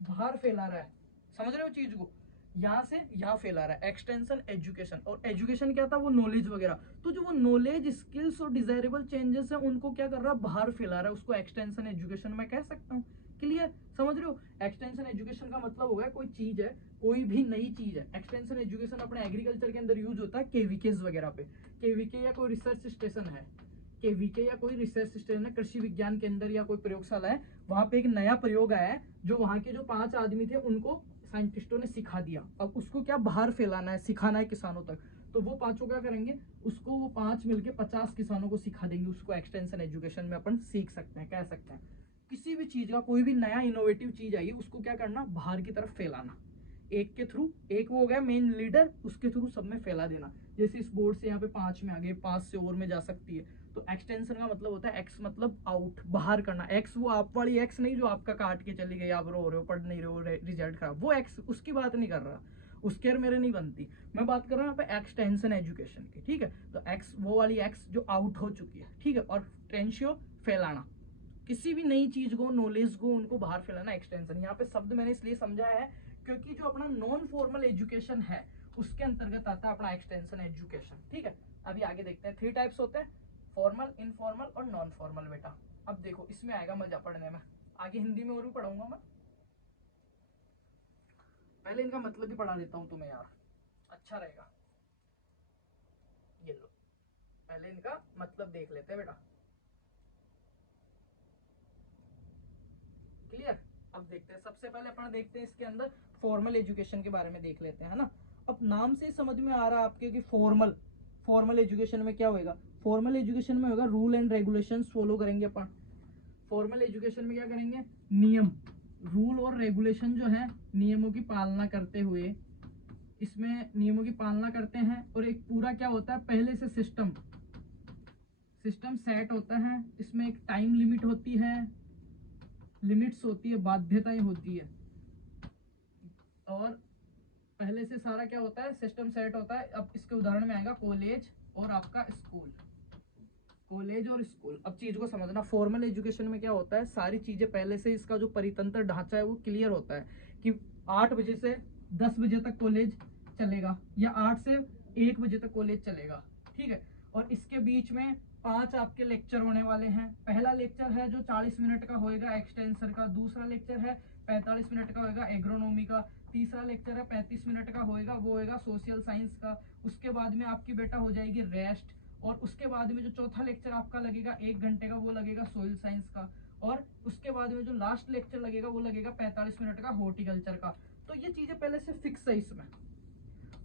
बाहर फैला रहा है, समझ रहे हो चीज को, यहाँ से यहाँ फैला रहा है। एक्सटेंशन एजुकेशन, और एजुकेशन क्या था, वो नॉलेज वगैरह। तो जो वो नॉलेज, स्किल्स और डिजायरेबल चेंजेस है उनको क्या कर रहा है, बाहर फैला रहा है, उसको एक्सटेंशन एजुकेशन मैं कह सकता हूँ। क्लियर, समझ रहे हो। एक्सटेंशन एजुकेशन का मतलब हो गया कोई चीज है, कोई भी नई चीज है। एक्सटेंशन एजुकेशन अपने एग्रीकल्चर के अंदर यूज होता है केवीकेज वगैरह पे। केवीके या कोई रिसर्च स्टेशन है, केवीके या कोई रिसर्च स्टेशन है, कृषि विज्ञान केंद्र या कोई प्रयोगशाला है, वहां पे एक नया प्रयोग आया है जो वहां के जो 5 आदमी थे उनको साइंटिस्टों ने सिखा दिया। अब उसको क्या बाहर फैलाना है, सिखाना है किसानों तक। तो वो पांचों क्या करेंगे, उसको वो 5 मिलके 50 किसानों को सिखा देंगे। उसको एक्सटेंशन एजुकेशन में अपन सीख सकते हैं, कह सकते हैं। किसी भी चीज का, कोई भी नया इनोवेटिव चीज आई, उसको क्या करना, बाहर की तरफ फैलाना। एक के थ्रू, एक वो हो गया मेन लीडर, उसके थ्रू सब में फैला देना। जैसे इस बोर्ड से यहाँ पे 5 में आ गए, 5 से और में जा सकती है। तो एक्सटेंशन का मतलब होता है एक्स मतलब आउट, बाहर करना। एक्स वो आप वाली एक्स नहीं जो आपका काट के चली गई, आप रो रहे हो, पढ़ नहीं रहे हो, रिजल्ट खराब, वो एक्स, उसकी बात नहीं कर रहा, उसके मेरे नहीं बनती। मैं बात कर रहा हूँ यहाँ पे एक्सटेंशन एजुकेशन की, ठीक है। तो एक्स वो वाली एक्स जो आउट हो चुकी है, ठीक है। और टेंशियो फैलाना, किसी भी नई चीज को, नॉलेज को, उनको बाहर फैलाना, एक्सटेंशन। यहाँ पे शब्द मैंने इसलिए समझाया है क्योंकि जो अपना नॉन फॉर्मल एजुकेशन है उसके अंतर्गत आता है अपना एक्सटेंशन एजुकेशन, ठीक है। अभी आगे देखते हैं। 3 टाइप्स होते हैं, फॉर्मल, इनफॉर्मल और नॉन फॉर्मल। बेटा अब देखो, इसमें आएगा मजा पढ़ने में। आगे हिंदी में और भी पढ़ाऊंगा मैं, पहले इनका मतलब भी पढ़ा देता हूँ तुम्हें यार, अच्छा रहेगा। ये लो, पहले इनका मतलब देख लेते हैं बेटा, क्लियर। अब देखते हैं, सबसे पहले अपन देखते हैं इसके अंदर फॉर्मल एजुकेशन के बारे में देख लेते हैं, है ना। अब नाम से समझ में आ रहा है आपके कि फॉर्मल, फॉर्मल एजुकेशन में क्या होगा, फॉर्मल एजुकेशन में होगा रूल एंड रेगुलेशंस फॉलो करेंगे अपन। फॉर्मल एजुकेशन में क्या करेंगे, नियम, रूल और रेगुलेशन जो है, नियमों की पालना करते हुए, इसमें नियमों की पालना करते हैं। और एक पूरा क्या होता है, पहले से सिस्टम, सिस्टम सेट होता है। इसमें एक टाइम लिमिट होती है, लिमिट्स होती है, बाध्यताएं होती है। और पहले से सारा क्या होता है, सिस्टम सेट होता है। अब इसके उदाहरण में आएगा कॉलेज और आपका स्कूल, कॉलेज और स्कूल। अब चीज को समझना, फॉर्मल एजुकेशन में क्या होता है, सारी चीजें पहले से, इसका जो परितंत्र ढांचा है वो क्लियर होता है कि 8 बजे से 10 बजे तक कॉलेज चलेगा या 8 से 1 बजे तक कॉलेज चलेगा, ठीक है। और इसके बीच में 5 आपके लेक्चर होने वाले हैं। पहला लेक्चर है जो 40 मिनट का होएगा एक्सटेंसर का, दूसरा लेक्चर है 45 मिनट का होएगा एग्रोनॉमी का, तीसरा लेक्चर है 35 मिनट का होएगा, वो होएगा सोशल साइंस का। उसके बाद में आपकी बेटा हो जाएगी रेस्ट, और उसके बाद में जो चौथा लेक्चर आपका लगेगा 1 घंटे का, वो लगेगा सोइल साइंस का। और उसके बाद में जो लास्ट लेक्चर लगेगा वो लगेगा 45 मिनट का हॉर्टिकल्चर का। तो ये चीजें पहले से फिक्स है इसमें।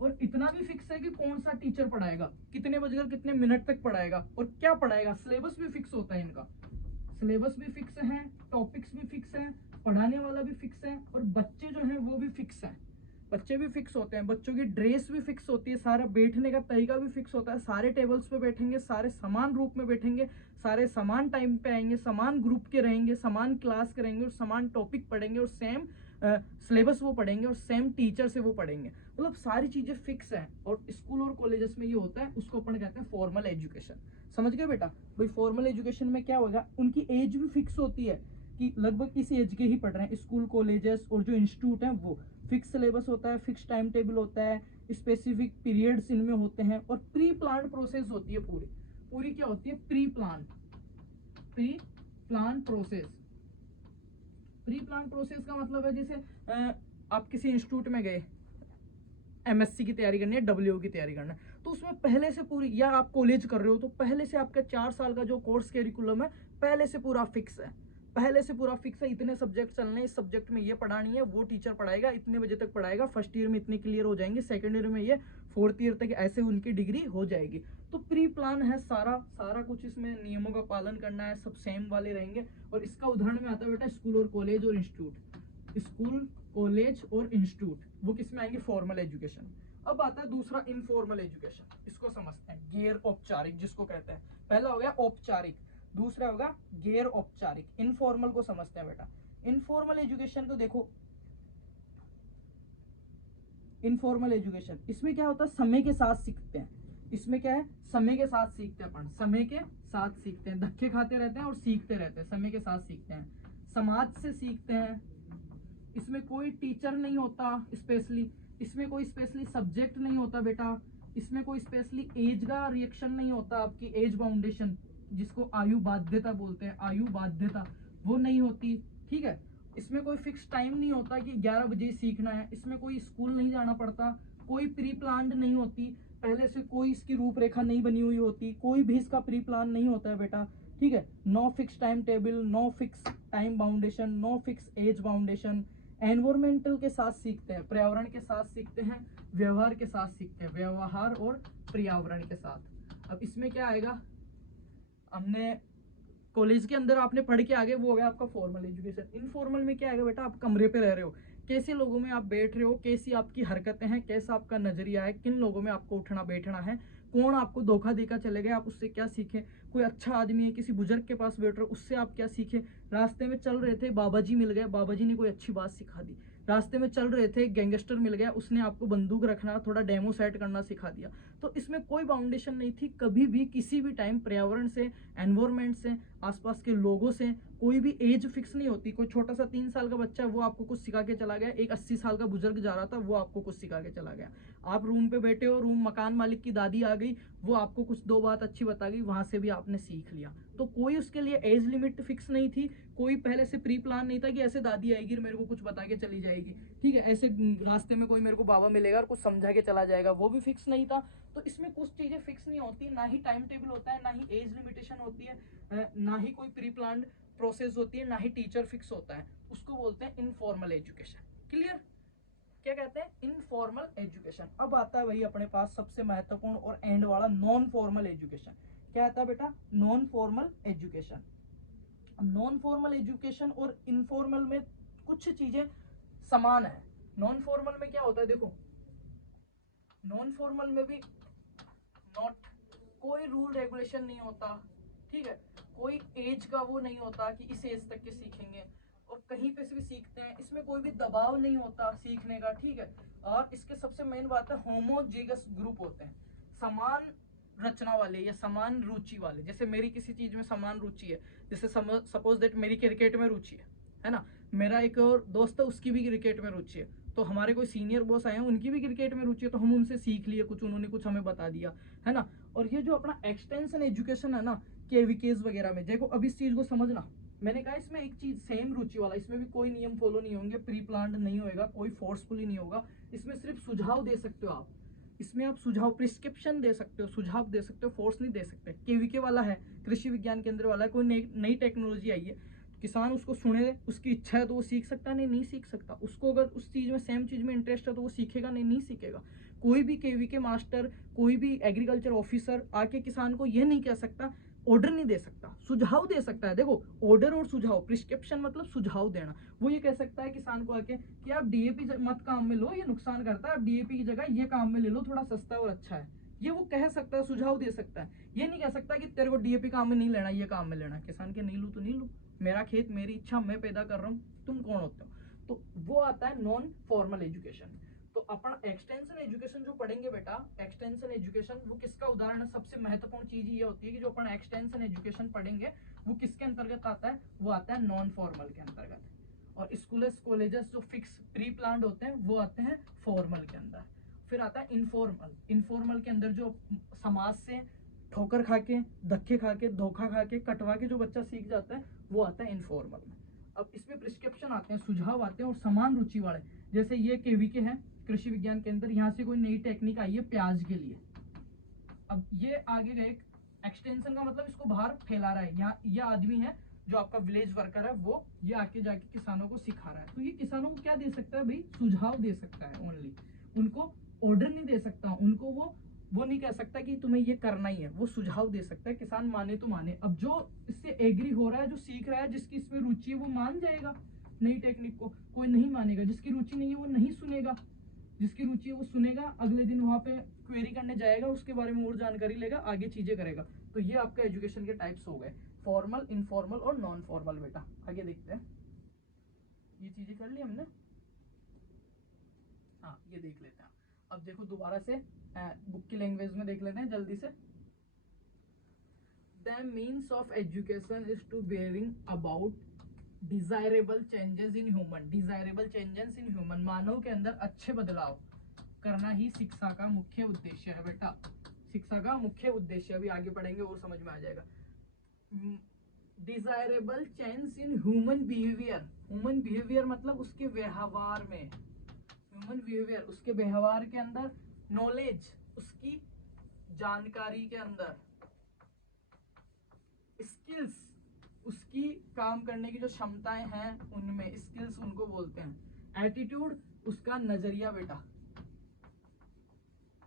और इतना भी फिक्स है कि कौन सा टीचर पढ़ाएगा, कितने बजकर कितने मिनट तक पढ़ाएगा और क्या पढ़ाएगा। सिलेबस भी फिक्स होता है इनका, सिलेबस भी फिक्स है, टॉपिक्स भी फिक्स है, पढ़ाने वाला भी फिक्स है, और बच्चे जो हैं वो भी फिक्स हैं। बच्चे भी फिक्स होते हैं, बच्चों की ड्रेस भी फिक्स होती है, सारा बैठने का तरीका भी फिक्स होता है। सारे टेबल्स पे बैठेंगे, सारे समान रूप में बैठेंगे, सारे समान टाइम पे आएंगे, समान ग्रुप के रहेंगे, समान क्लास करेंगे और समान टॉपिक पढ़ेंगे और सेम सिलेबस वो पढ़ेंगे और सेम टीचर से वो पढ़ेंगे। मतलब सारी चीजें फिक्स हैं। और स्कूल और कॉलेजेस में ये होता है, उसको अपन कहते हैं फॉर्मल एजुकेशन। समझ गए बेटा। भाई फॉर्मल एजुकेशन में क्या होगा, उनकी एज भी फिक्स होती है कि लगभग इस एज के ही पढ़ रहे हैं। स्कूल, कॉलेजेस और जो इंस्टीट्यूट हैं वो फिक्स सिलेबस होता है, फिक्स टाइम टेबल होता है, स्पेसिफिक पीरियड्स इनमें होते हैं, और प्री प्लान प्रोसेस होती है पूरी। पूरी क्या होती है, pre plan, pre plan process. Pre plan process का मतलब है जैसे आप किसी इंस्टीट्यूट में गए, एमएससी की तैयारी करनी है, डब्ल्यू की तैयारी करना है, तो उसमें पहले से पूरी, या आप कॉलेज कर रहे हो तो पहले से आपका 4 साल का जो कोर्स कैरिकुलम है पहले से पूरा फिक्स है। पहले से पूरा फिक्स है, इतने सब्जेक्ट चलने हैं, इस सब्जेक्ट में ये पढ़ानी है, वो टीचर पढ़ाएगा, इतने बजे तक पढ़ाएगा, फर्स्ट ईयर में इतने क्लियर हो जाएंगे, सेकंड ईयर में ये, फोर्थ ईयर तक ऐसे उनकी डिग्री हो जाएगी। तो प्री प्लान है सारा, सारा कुछ इसमें नियमों का पालन करना है, सब सेम वाले रहेंगे। और इसका उदाहरण में आता है बेटा स्कूल और कॉलेज और इंस्टीट्यूट। स्कूल कॉलेज और इंस्टीट्यूट, वो किस में आएंगे, फॉर्मल एजुकेशन। अब आता है दूसरा इनफॉर्मल एजुकेशन, इसको समझते हैं, गैर औपचारिक जिसको कहते हैं। पहला हो गया औपचारिक, दूसरा होगा गैर औपचारिक। इनफॉर्मल को समझते हैं बेटा। इनफॉर्मल एजुकेशन को देखो, इनफॉर्मल एजुकेशन इसमें क्या होता है, समय के साथ सीखते हैं। इसमें क्या है, समय के साथ सीखते हैं अपन, समय के साथ सीखते हैं, धक्के खाते रहते हैं और सीखते रहते हैं, समय के साथ सीखते हैं, समाज से सीखते हैं। इसमें कोई टीचर नहीं होता स्पेशली, इसमें कोई स्पेशली सब्जेक्ट नहीं होता बेटा, इसमें कोई स्पेशली एज का रिएक्शन नहीं होता, आपकी एज बाउंडेशन जिसको आयु बाध्यता बोलते हैं, आयु बाध्यता वो नहीं होती, ठीक है। इसमें कोई फिक्स टाइम नहीं होता कि 11 बजे ही सीखना है, इसमें कोई स्कूल नहीं जाना पड़ता, कोई प्री प्लान्ड नहीं होती, पहले से कोई इसकी रूपरेखा नहीं बनी हुई होती, कोई भी इसका प्री प्लान नहीं होता है बेटा, ठीक है। No fix time table, no fix time boundation, no fix age boundation. Environmental के साथ सीखते हैं, पर्यावरण के साथ सीखते हैं, व्यवहार के साथ सीखते हैं, व्यवहार और पर्यावरण के साथ। अब इसमें क्या आएगा, हमने कॉलेज के अंदर आपने पढ़ के आगे वो हो गया आपका फॉर्मल एजुकेशन। इनफॉर्मल में क्या आएगा बेटा, आप कमरे पे रह रहे हो, कैसे लोगों में आप बैठ रहे हो, कैसी आपकी हरकतें हैं, कैसा आपका नजरिया है, किन लोगों में आपको उठना बैठना है, कौन आपको धोखा देकर चले गए, आप उससे क्या सीखें, कोई अच्छा आदमी है किसी बुजुर्ग के पास बैठ रहे हो, उससे आप क्या सीखें, रास्ते में चल रहे थे बाबा जी मिल गए, बाबा जी ने कोई अच्छी बात सिखा दी, रास्ते में चल रहे थे गैंगस्टर मिल गया, उसने आपको बंदूक रखना, थोड़ा डेमो सेट करना सिखा दिया। तो इसमें कोई बाउंडेशन नहीं थी, कभी भी किसी भी टाइम पर्यावरण से, एनवायरमेंट से, आसपास के लोगों से कोई भी एज फिक्स नहीं होती। कोई छोटा सा 3 साल का बच्चा है वो आपको कुछ सिखा के चला गया, एक 80 साल का बुजुर्ग जा रहा था वो आपको कुछ सिखा के चला गया। आप रूम पे बैठे हो, रूम मकान मालिक की दादी आ गई, वो आपको कुछ 2 बात अच्छी बता गई, वहां से भी आपने सीख लिया। तो कोई उसके लिए एज लिमिट फिक्स नहीं थी, कोई पहले से प्री प्लान नहीं था कि ऐसे दादी आएगी और मेरे को कुछ बता के चली जाएगी, ठीक है, ऐसे रास्ते में कोई मेरे को बाबा मिलेगा और कुछ समझा के चला जाएगा, वो भी फिक्स नहीं था। तो इसमें कुछ चीजें फिक्स नहीं होती, ना ही टाइम टेबल होता है, ना ही एज लिमिटेशन होती है, ना ही कोई प्री प्लान प्रोसेस होती है, ना ही टीचर फिक्स होता है। उसको बोलते हैं इनफॉर्मल एजुकेशन। क्लियर, क्या कहते हैं, इनफॉर्मल एजुकेशन। अब आता है वही अपने पास सबसे महत्वपूर्ण और एंड वाला, नॉन फॉर्मल एजुकेशन। क्या आता है बेटा, non formal education. Non formal education और इनफॉर्मल में कुछ चीजें समान है। नॉन फॉर्मल में क्या होता है, देखो नॉन फॉर्मल में भी नॉट कोई रूल रेगुलेशन नहीं होता, ठीक है, कोई एज का वो नहीं होता कि इस एज तक के सीखेंगे और कहीं पे से भी सीखते हैं, इसमें कोई भी दबाव नहीं होता सीखने का, ठीक है। और इसके सबसे मेन बात है, होमोजीगस ग्रुप होते हैं, समान रचना वाले या समान रुचि वाले। जैसे मेरी किसी चीज में समान रुचि है, जैसे सपोज दैट मेरी क्रिकेट में रुचि है ना, मेरा एक और दोस्त है उसकी भी क्रिकेट में रुचि है, तो हमारे कोई सीनियर बॉस आए हैं उनकी भी क्रिकेट में रुचि है, तो हम उनसे सीख लिए कुछ, उन्होंने कुछ हमें बता दिया, है ना। और ये जो अपना एक्सटेंशन एजुकेशन है ना, केवीकेज वगैरह में, देखो अब इस चीज को समझना, मैंने कहा इसमें एक चीज सेम रुचि वाला, इसमें भी कोई नियम फॉलो नहीं होंगे, प्री प्लान्ड नहीं होएगा, कोई फोर्सफुली नहीं होगा, इसमें सिर्फ सुझाव दे सकते हो आप, इसमें आप सुझाव प्रिस्क्रिप्शन दे सकते हो, सुझाव दे सकते हो, फोर्स नहीं दे सकते। केवीके वाला है, कृषि विज्ञान केंद्र वाला है, कोई नई टेक्नोलॉजी आई है, किसान उसको सुने, उसकी इच्छा है तो वो सीख सकता है, नहीं नहीं सीख सकता, उसको अगर उस चीज में सेम चीज में इंटरेस्ट है तो वो सीखेगा, नहीं नहीं सीखेगा। कोई भी केवीके मास्टर, कोई भी एग्रीकल्चर ऑफिसर आके किसान को ये नहीं कह सकता, ऑर्डर नहीं दे सकता, सुझाव दे सकता है। देखो ऑर्डर और सुझाव, प्रिस्क्रिप्शन मतलब सुझाव देना, वो ये कह सकता है किसान को आके कि आप डीएपी मत काम में लो, ये नुकसान करता है, आप डीएपी की जगह ये काम में ले लो, थोड़ा सस्ता और अच्छा है, ये वो कह सकता है, सुझाव दे सकता है। ये नहीं कह सकता कि तेरे को डीएपी काम में नहीं लेना, ये काम में लेना, किसान के नहीं लू तो नहीं लू, मेरा खेत मेरी इच्छा, मैं पैदा कर रहा हूँ, तुम कौन होते हो। तो वो आता है नॉन फॉर्मल एजुकेशन। तो अपन एक्सटेंशन एजुकेशन जो पढ़ेंगे बेटा, एक्सटेंशन एजुकेशन वो किसका उदाहरण है, सबसे महत्वपूर्ण चीज ये होती है कि जो अपन एक्सटेंशन एजुकेशन पढ़ेंगे वो किसके अंतर्गत आता है, वो आता है नॉन फॉर्मल के अंतर्गत। और स्कूल्स कॉलेजेस जो फिक्स प्री प्लान्ड होते हैं वो आते हैं फॉर्मल के अंदर। फिर आता है इनफॉर्मल। इनफॉर्मल के अंदर जो समाज से ठोकर खा के, धक्के खा के, धोखा खा के, कटवा के जो बच्चा सीख जाता है वो आता है इनफॉर्मल में। अब इसमें प्रिस्क्रिप्शन आते हैं, सुझाव आते हैं और समान रुचि वाले, जैसे ये केवीके है कृषि विज्ञान के अंदर, यहाँ से कोई नई टेक्निक आई है प्याज के लिए, अब ये आगे गए, एक्सटेंशन का मतलब इसको बाहर फैला रहा है, यहाँ ये आदमी है जो आपका विलेज वर्कर है, वो ये आके जाके किसानों को सिखा रहा है, तो ये किसानों को क्या दे सकता है भाई, सुझाव दे सकता है ओनली, उनको ऑर्डर नहीं दे सकता, उनको वो नहीं कह सकता कि तुम्हें ये करना ही है, वो सुझाव दे सकता है, किसान माने तो माने। अब जो इससे एग्री हो रहा है, जो सीख रहा है, जिसकी इसमें रुचि है वो मान जाएगा, नई टेक्निक को, कोई नहीं मानेगा, जिसकी रुचि नहीं है वो नहीं सुनेगा, जिसकी रुचि है वो सुनेगा, अगले दिन वहां पे क्वेरी करने जाएगा, उसके बारे में और जानकारी लेगा, आगे चीजें करेगा। तो ये आपका एजुकेशन के टाइप्स हो गए, फॉर्मल, इनफॉर्मल और नॉन फॉर्मल। बेटा आगे देखते हैं, ये चीजें कर ली हमने, हाँ ये देख लेते हैं। अब देखो दोबारा से बुक की लैंग्वेज में देख लेते हैं जल्दी से। The means of education is to bearing about desirable changes in human, desirable changes in human, मानव के अंदर अच्छे बदलाव करना ही शिक्षा का मुख्य उद्देश्य है। बेटा शिक्षा का मुख्य उद्देश्य, अभी आगे पढ़ेंगे और समझ में आ जाएगा। Desirable change in human behaviour, human behaviour मतलब उसके व्यवहार में, ह्यूमन बिहेवियर उसके व्यवहार के अंदर, नॉलेज उसकी जानकारी के अंदर, स्किल्स उसकी काम करने की जो क्षमताएं हैं उनमें, स्किल्स उनको बोलते हैं। एटीट्यूड उसका नजरिया। बेटा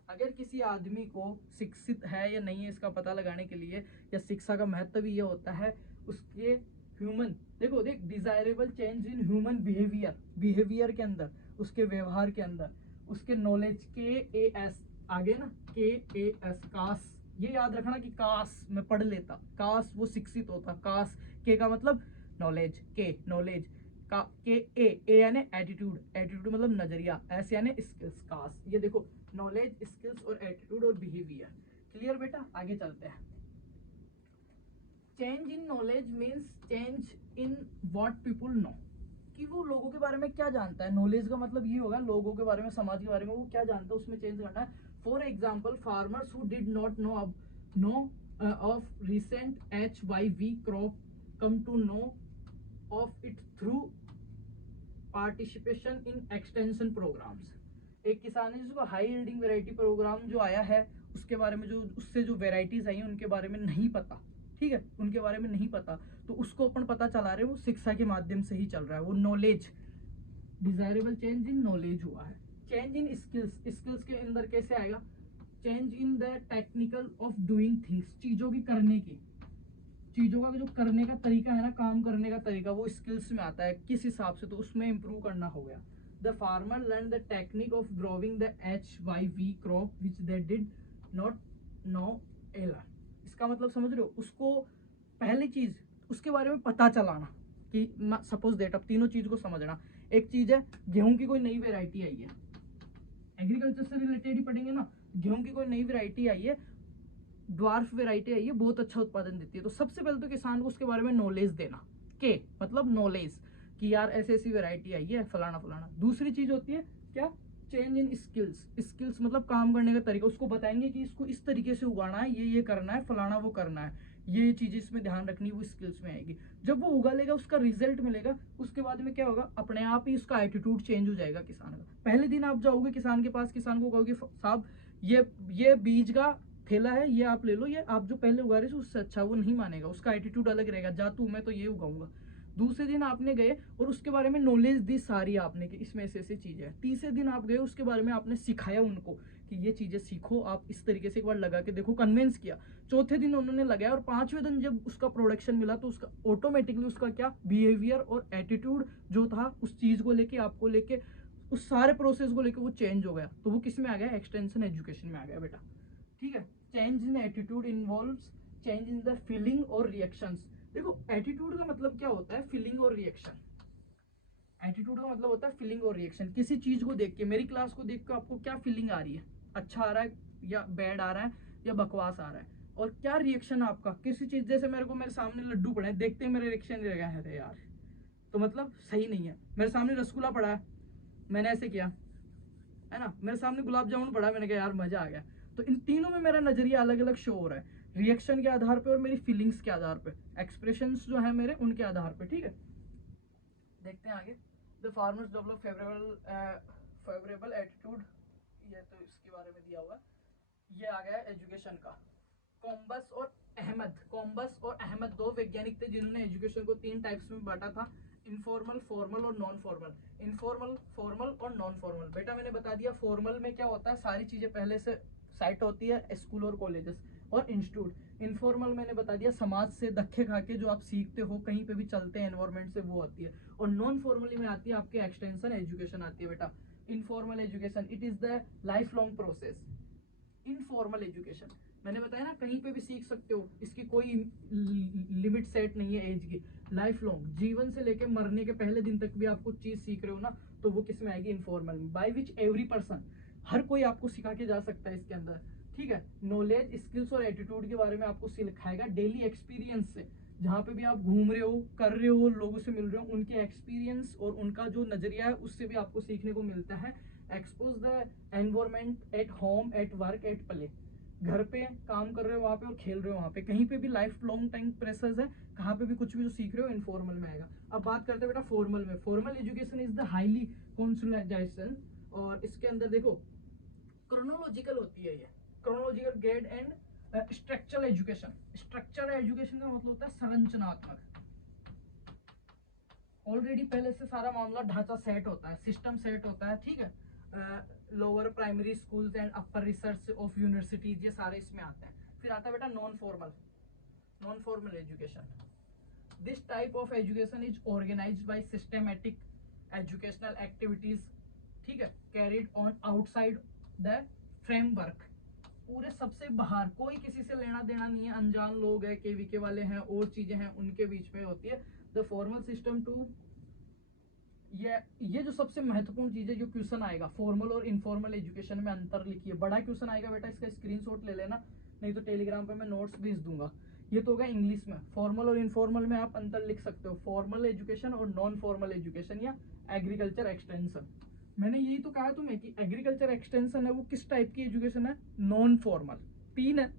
अगर किसी आदमी को शिक्षित है या नहीं है इसका पता लगाने के लिए, या शिक्षा का महत्व भी ये होता है उसके ह्यूमन, देखो देख, desirable change in human behaviour, behaviour के अंदर, उसके व्यवहार के अंदर, उसके नॉलेज, KAS आगे ना, KAS कास, ये याद रखना कि कास मैं पढ़ लेता, कास वो शिक्षित होता, कास के का मतलब नॉलेज, के नॉलेज का, के यानी एटीट्यूड, एटीट्यूड मतलब नजरिया, एस यानी स्किल्स, कास ये देखो नॉलेज, स्किल्स और एटीट्यूड और बिहेवियर। क्लियर बेटा, आगे चलते हैं। Change in knowledge means change in what people know, कि वो लोगों के बारे में क्या जानता है, नॉलेज का मतलब ये होगा लोगों के बारे में, समाज के बारे में वो क्या जानता है उसमें चेंज करना है। For example farmers who did not know of recent HYV crop come to know of it through participation in extension programmes. एक किसान है जिसको हाई यील्डिंग वैरायटी प्रोग्राम जो आया है उसके बारे में, जो उससे जो वेराइटीज आई उनके बारे में नहीं पता, ठीक है, उनके बारे में नहीं पता, तो उसको अपन पता चला रहे, वो शिक्षा के माध्यम से ही चल रहा है, वो knowledge, desirable change in knowledge हुआ है। चेंज इन स्किल्स, स्किल्स के अंदर कैसे आएगा, change in the technical of doing things, चीजों की करने की, चीजों का जो करने का तरीका है ना, काम करने का तरीका, वो स्किल्स में आता है किस हिसाब से, तो उसमें इंप्रूव करना हो गया। The farmer learn the technique of growing the HYV crop which they did not know earlier. इसका मतलब समझ रहे हो, उसको पहली चीज उसके बारे में पता चलाना, कि सपोज दैट, अब तीनों चीज को समझना। एक चीज है गेहूं की कोई नई वेराइटी आई है, एग्रीकल्चर से रिलेटेड ही पढ़ेंगे ना, गेहूं की कोई नई वेराइटी आई है, ड्वार्फ वेराइटी आई है, बहुत अच्छा उत्पादन देती है, तो सबसे पहले तो किसान को उसके बारे में नॉलेज देना, के मतलब नॉलेज, कि यार ऐसी ऐसी वेराइटी आई है फलाना फलाना। दूसरी चीज होती है क्या, चेंज इन स्किल्स, स्किल्स मतलब काम करने का तरीका, उसको बताएंगे कि इसको इस तरीके से उगाना है, ये करना है, फलाना वो करना है, ये चीजें इसमें ध्यान रखनी, वो स्किल्स में आएगी। जब वो उगा लेगा उसका रिजल्ट मिलेगा, उसके बाद में क्या होगा, अपने आप ही उसका एटीट्यूड चेंज हो जाएगा किसान का। पहले दिन आप जाओगे किसान के पास, किसान को कहोगे साहब ये बीज का थैला है, ये आप ले लो, ये आप जो पहले उगा रहे थे उससे अच्छा, वो नहीं मानेगा, उसका एटीट्यूड अलग रहेगा, जा तू मैं तो ये उगाऊंगा। दूसरे दिन आपने गए और उसके बारे में नॉलेज दी सारी आपने कि इसमें ऐसे ऐसी चीजें हैं। तीसरे दिन आप गए, उसके बारे में आपने सिखाया उनको कि ये चीजें सीखो, आप इस तरीके से एक बार लगा के देखो, कन्विंस किया। चौथे दिन उन्होंने लगाया और पांचवें दिन जब उसका प्रोडक्शन मिला तो उसका ऑटोमेटिकली उसका क्या बिहेवियर और एटीट्यूड जो था उस चीज को लेके, आपको लेके, उस सारे प्रोसेस को लेके वो चेंज हो गया। तो वो किस में आ गया, एक्सटेंशन एजुकेशन में आ गया बेटा, ठीक है। Change in attitude involves change in the feeling और रिएक्शंस। देखो एटीट्यूड का मतलब क्या होता है, फीलिंग और रिएक्शन। एटीट्यूड का मतलब होता है फीलिंग और रिएक्शन। किसी चीज को देख के, मेरी क्लास को देख के आपको क्या फीलिंग आ रही है, अच्छा आ रहा है या बैड आ रहा है या बकवास आ रहा है, और क्या रिएक्शन आपका किसी चीज, जैसे मेरे को मेरे सामने लड्डू पड़ा है, देखते ही मेरा रिएक्शन रहेगा अरे यार, तो मतलब सही नहीं है। मेरे सामने रसगुल्ला पड़ा है, मैंने ऐसे किया है ना, मेरे सामने गुलाब जामुन पड़ा है, मैंने कहा यार मजा आ गया। तो इन तीनों में मेरा नजरिया अलग अलग शो हो रहा है, रिएक्शन के आधार पे और मेरी फीलिंग्स के आधार पे, एक्सप्रेशंस जो है मेरे उनके आधार पे, ठीक है। देखते हैं आगे। The farmers develop favourable attitude, ये तो इसके बारे में दिया हुआ है। ये आ गया एजुकेशन का। कॉम्बस और अहमद दो वैज्ञानिक थे जिन्होंने एजुकेशन को 3 टाइप्स में बांटा था, इनफॉर्मल, फॉर्मल और नॉन फॉर्मल। इनफॉर्मल, फॉर्मल और नॉन फॉर्मल। बेटा मैंने बता दिया फॉर्मल में क्या होता है, सारी चीजें पहले से सेट होती है, स्कूल और कॉलेजेस और इंस्टीट्यूट। इनफॉर्मल मैंने बता दिया, समाज से धक्के खा के जो आप सीखते हो, कहीं पे भी चलते हैं एनवायरमेंट से, वो आती है। और नॉन फॉर्मली में आती है आपके एक्सटेंशन एजुकेशन आती है बेटा। Informal education, it is the life long process. Informal education मैंने बताया ना, कहीं पे भी सीख सकते हो, इसकी कोई लिमिट सेट नहीं है एज की। लाइफ लॉन्ग, जीवन से लेके मरने के पहले दिन तक भी आप कुछ चीज सीख रहे हो ना, तो वो किस में आएगी? इनफॉर्मल में। बाय विच एवरी पर्सन, हर कोई आपको सिखा के जा सकता है इसके अंदर, ठीक है। नॉलेज, स्किल्स और एटीट्यूड के बारे में आपको सिखाएगा डेली एक्सपीरियंस से। जहाँ पे भी आप घूम रहे हो, कर रहे हो, लोगों से मिल रहे हो, उनके एक्सपीरियंस और उनका जो नजरिया है उससे भी आपको सीखने को मिलता है। Expose the environment at home, at work, at play. घर पे काम कर रहे हो वहाँ पे और खेल रहे हो वहाँ पे, कहीं पे भी लाइफ लॉन्ग टाइम प्रेशर्स है, कहाँ पे भी कुछ भी जो सीख रहे हो इनफॉर्मल में आएगा। अब बात करते हैं बेटा फॉर्मल में। Formal education is the highly कॉन्सुलाइजेशन, और इसके अंदर देखो क्रोनोलॉजिकल होती है ये, chronological guide and structural education. Structural education का मतलब होता है संरचनात्मक। ऑलरेडी पहले से सारा मामला ढांचा सेट होता है, सिस्टम सेट होता है, ठीक है। Lower primary schools and upper research of universities, ये सारे इसमें आते हैं। फिर आता है बेटा non formal, non formal education. This type of education is organised by systematic educational activities, ठीक है, carried on outside the framework. पूरे सबसे बाहर, कोई किसी से लेना देना नहीं है, अनजान लोग हैं, केवीके वाले हैं, और चीजें हैं, उनके बीच में होती है। द फॉर्मल सिस्टम टू, ये जो सबसे महत्वपूर्ण चीज है, जो क्वेश्चन आएगा फॉर्मल और इनफॉर्मल एजुकेशन में अंतर लिखिए, बड़ा क्वेश्चन आएगा बेटा, इसका स्क्रीनशॉट ले लेना, नहीं तो टेलीग्राम पे मैं नोट्स भेज दूंगा। ये तो होगा इंग्लिश में, फॉर्मल और इनफॉर्मल में आप अंतर लिख सकते हो, फॉर्मल एजुकेशन और नॉन फॉर्मल एजुकेशन, या एग्रीकल्चर एक्सटेंशन। मैंने यही तो कहा तुम्हें कि एग्रीकल्चर एक्सटेंशन है वो किस टाइप की एजुकेशन है? Non formal. तीन है,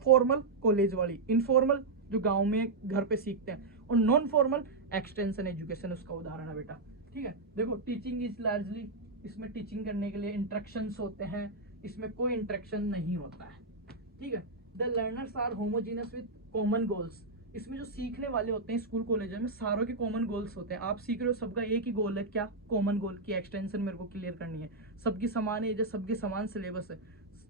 फॉर्मल कॉलेज वाली, इनफॉर्मल जो गांव में घर पे सीखते हैं, और नॉन फॉर्मल एक्सटेंशन एजुकेशन उसका उदाहरण है बेटा, ठीक है। देखो टीचिंग इज लार्जली, इसमें टीचिंग करने के लिए इंस्ट्रक्शंस होते हैं, इसमें कोई इंस्ट्रक्शन नहीं होता है, ठीक है। The learners are homogeneous with common goals, इसमें जो सीखने वाले होते हैं स्कूल कॉलेज में सारों के कॉमन गोल्स होते हैं। आप सीख रहे हो, सबका एक ही गोल है, क्या? कॉमन गोल की एक्सटेंशन मेरे को क्लियर करनी है, सबकी समान एज है, सबके समान सिलेबस है,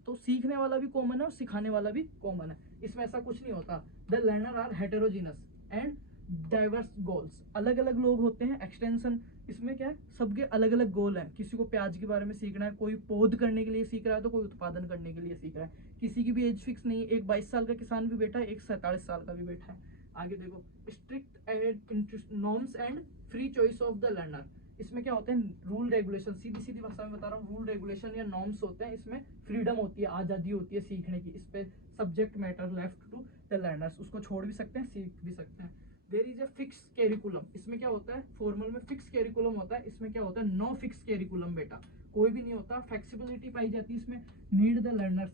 तो सीखने वाला भी कॉमन है और सिखाने वाला भी कॉमन है, इसमें ऐसा कुछ नहीं होता। The learner are heterogeneous and diverse goals, अलग अलग लोग होते हैं। एक्सटेंशन इसमें क्या है? सबके अलग अलग गोल हैं, किसी को प्याज के बारे में सीखना है, कोई पौध करने के लिए सीख रहा है, तो कोई उत्पादन करने के लिए सीख रहा है, किसी की भी एज फिक्स नहीं है, एक 22 साल का किसान भी बैठा है, एक 47 साल का भी बैठा है। आगे देखो, strict norms and free choice of the learner, इसमें क्या होते हैं? रूल रेगुलेशन, सीधी सीधी भाषा में बता रहा हूँ, रूल रेगुलेशन या नॉर्म्स होते हैं, इसमें फ्रीडम होती है, आजादी होती है सीखने की, इस पे subject matter left to the learners, उसको छोड़ भी सकते हैं, सीख भी सकते हैं। There is a fix curriculum, इसमें क्या होता है? फॉर्मल में फिक्स कैरिकुलम होता है, इसमें क्या होता है? नो फिक्स कैरिकुलम बेटा, कोई भी नहीं होता। फ्लेक्सिबिलिटी पाई जाती है इसमें, नीड द लर्नर्स,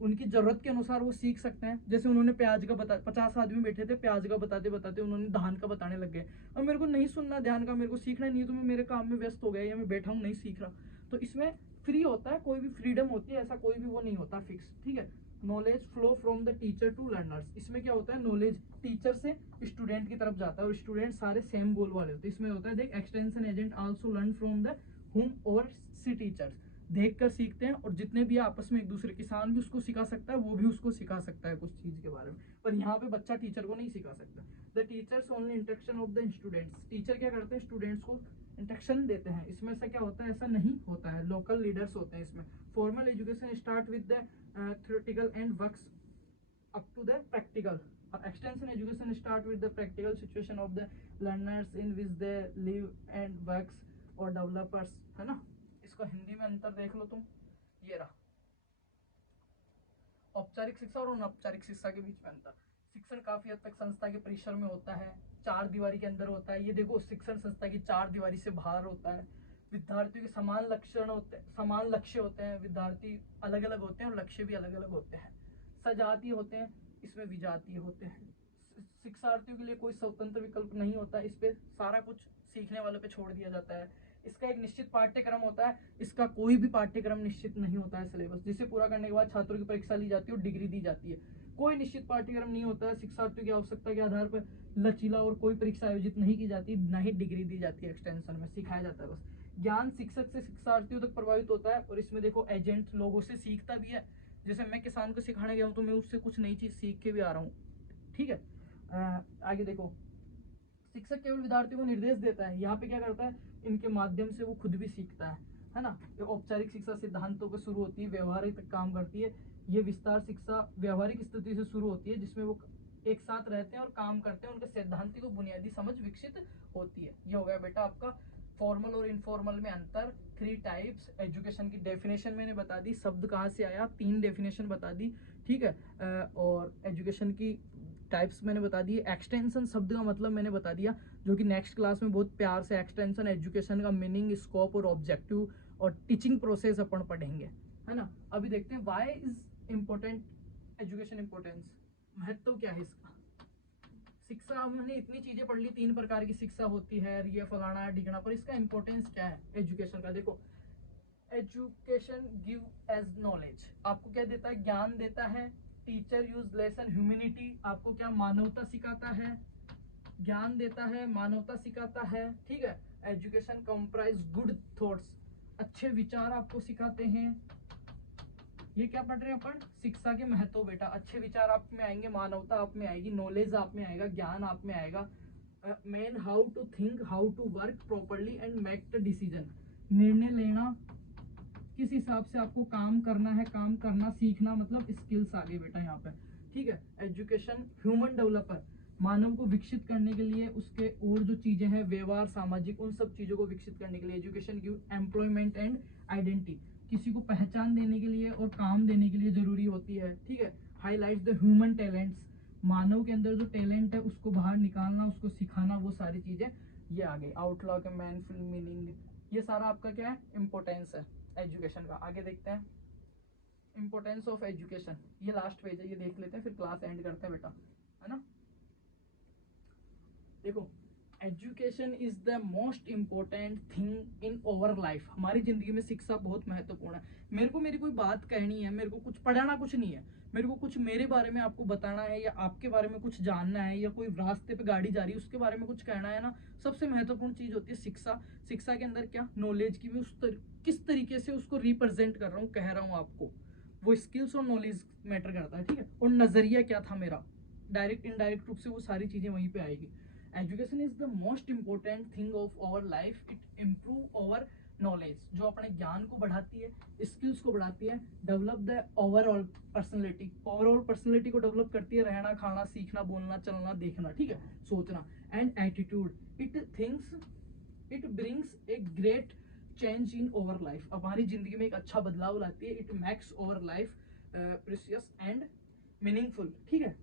उनकी जरूरत के अनुसार वो सीख सकते हैं। जैसे उन्होंने प्याज का बता, 50 आदमी बैठे थे, प्याज का बताते बताते उन्होंने धान का बताने लग गए, और मेरे को नहीं सुनना ध्यान का, मेरे को सीखना नहीं है, तो मैं मेरे काम में व्यस्त हो गया या मैं बैठा हूँ नहीं सीख रहा, तो इसमें फ्री होता है, कोई भी फ्रीडम होती है, ऐसा कोई भी वो नहीं होता फिक्स, ठीक है। Knowledge flow from the teacher to learners, इसमें क्या होता है? नॉलेज टीचर से स्टूडेंट की तरफ जाता है, और स्टूडेंट सारे सेम गोल वाले होते हैं। इसमें होता है, देख, extension agent also learn from the home और सी टीचर्स, देख कर सीखते हैं, और जितने भी आपस में एक दूसरे, किसान भी उसको सिखा सकता है, वो भी उसको सिखा सकता है कुछ चीज के बारे में, पर यहाँ पे बच्चा टीचर को नहीं सिखा सकता। The teachers only instruction of the students, teacher क्या करते हैं? स्टूडेंट्स को इंस्ट्रक्शन देते हैं। इसमें से क्या होता है? ऐसा नहीं होता है, लोकल लीडर्स होते हैं इसमें। Formal education start with the theoretical and works up to the practical, और extension education start with the practical situation of the learners in which they live and works और डेवलपर्स, है ना। इसको हिंदी में अंतर देख लो तुम, ये रहा औपचारिक शिक्षा और अनौपचारिक शिक्षा के बीच में अंतर। शिक्षण काफी हद तक संस्था के परिसर में होता है, 4 दीवारी के अंदर होता है, ये देखो शिक्षण संस्था की 4 दीवारी से बाहर होता है। विद्यार्थियों के समान लक्षण होते हैं, समान लक्ष्य होते हैं, विद्यार्थी अलग अलग होते हैं और लक्ष्य भी अलग अलग होते हैं। सजातीय होते हैं, इसमें विजातीय होते हैं। शिक्षार्थियों के लिए कोई स्वतंत्र विकल्प नहीं होता, इस पे सारा कुछ सीखने वालों पे छोड़ दिया जाता है। इसका एक निश्चित पाठ्यक्रम होता है, इसका कोई भी पाठ्यक्रम निश्चित नहीं होता है सिलेबस, जिसे पूरा करने के बाद छात्रों की परीक्षा ली जाती है और डिग्री दी जाती है। कोई निश्चित पाठ्यक्रम नहीं होता है, शिक्षार्थियों की आवश्यकता के आधार पर लचीला और कोई परीक्षा आयोजित नहीं की जाती, न ही डिग्री दी जाती है। एक्सटेंशन में सिखाया जाता है बस। ज्ञान शिक्षक से शिक्षार्थियों तक प्रभावित होता है, और इसमें देखो एजेंट लोगों से सीखता भी है, जैसे मैं किसान को सिखाने गया हूँ तो मैं उससे कुछ नई चीज सीख के भी आ रहा हूँ, ठीक है। आगे देखो, शिक्षक केवल विद्यार्थियों को निर्देश देता है, यहाँ पे क्या करता है, इनके माध्यम से वो खुद भी सीखता है ना। ये औपचारिक शिक्षा सिद्धांतों पे शुरू होती है, व्यवहारिक तक काम करती है। ये विस्तार शिक्षा व्यवहारिक स्थिति से शुरू होती है, जिसमें वो एक साथ रहते हैं और काम करते हैं, उनके सैद्धांतिक और बुनियादी समझ विकसित होती है। ये हो गया बेटा आपका फॉर्मल और इनफॉर्मल में अंतर, 3 टाइप्स। एजुकेशन की डेफिनेशन मैंने बता दी, शब्द कहाँ से आया, 3 डेफिनेशन बता दी, ठीक है। और एजुकेशन की टाइप्स मैंने बता दी। एक्सटेंशन शब्द का मतलब मैंने बता दिया, जो कि नेक्स्ट क्लास में बहुत प्यार से एक्सटेंशन एजुकेशन का मीनिंग, स्कोप और ऑब्जेक्टिव और टीचिंग प्रोसेस अपन पढ़ेंगे, है ना। अभी देखते हैं why is important education, importance, महत्व क्या है इसका। शिक्षा, हमने इतनी चीजें पढ़ ली, 3 प्रकार की शिक्षा होती है, ये फलाना ढिकना, पर इसका इंपॉर्टेंस क्या है एजुकेशन का। देखो, एजुकेशन गिव एज नॉलेज, आपको क्या देता है, ज्ञान देता है। टीचर यूज लेसन ह्यूमैनिटी, आपको क्या मानवता सिखाता है, ज्ञान देता है, मानवता सिखाता है, ठीक है। एजुकेशन कंप्राइज गुड थॉट्स, अच्छे विचार आपको सिखाते हैं। ये क्या पढ़ रहे हैं अपन, शिक्षा के महत्व बेटा। अच्छे विचार आप में आएंगे, मानवता आप में आएगी, नॉलेज आप में आएगा, ज्ञान आप में आएगा। Men how to think, how to work properly and make the decision, निर्णय लेना, किस हिसाब से आपको काम करना है, काम करना सीखना, मतलब स्किल्स आ गए बेटा यहाँ पे, ठीक है। एजुकेशन ह्यूमन डेवलपर, मानव को विकसित करने के लिए, उसके और जो चीजें हैं व्यवहार, सामाजिक, उन सब चीजों को विकसित करने के लिए। Education give employment and identity, किसी को पहचान देने के लिए और काम देने के लिए जरूरी होती है, ठीक है। हाईलाइट द ह्यूमन टैलेंट्स, मानव के अंदर जो टैलेंट है उसको बाहर निकालना, उसको सिखाना, वो सारी चीजें ये आ गई। आउटलॉक, मैनफुल मीनिंग, ये सारा आपका क्या है, इंपॉर्टेंस है एजुकेशन का। आगे देखते हैं इंपॉर्टेंस ऑफ एजुकेशन, ये लास्ट पेज है, ये देख लेते हैं फिर क्लास एंड करते हैं बेटा, है ना। देखो, education is the most important thing in over life, हमारी जिंदगी में शिक्षा बहुत महत्वपूर्ण है। मेरे को मेरी कोई बात कहनी है, मेरे को कुछ पढ़ाना कुछ नहीं है, मेरे को कुछ मेरे बारे में आपको बताना है, या आपके बारे में कुछ जानना है, या कोई रास्ते पे गाड़ी जा रही है उसके बारे में कुछ कहना है ना, सबसे महत्वपूर्ण चीज होती है शिक्षा। शिक्षा के अंदर क्या, नॉलेज की भी किस तरीके से उसको रिप्रेजेंट कर रहा हूँ, कह रहा हूँ आपको, वो स्किल्स और नॉलेज मैटर करता है, ठीक है। और नजरिया क्या था मेरा, डायरेक्ट इनडायरेक्ट रूप से वो सारी चीजें वहीं पे आएगी। Education is the most important thing of our life, it improve our knowledge, जो अपने ज्ञान को बढ़ाती है, स्किल्स को बढ़ाती है। Develop the overall personality, overall personality को डेवलप करती है, रहना, खाना, सीखना, बोलना, चलना, देखना, ठीक है, सोचना। And attitude, it brings a great change in over life, हमारी जिंदगी में एक अच्छा बदलाव लाती है। It makes over life precious and meaningful, ठीक है,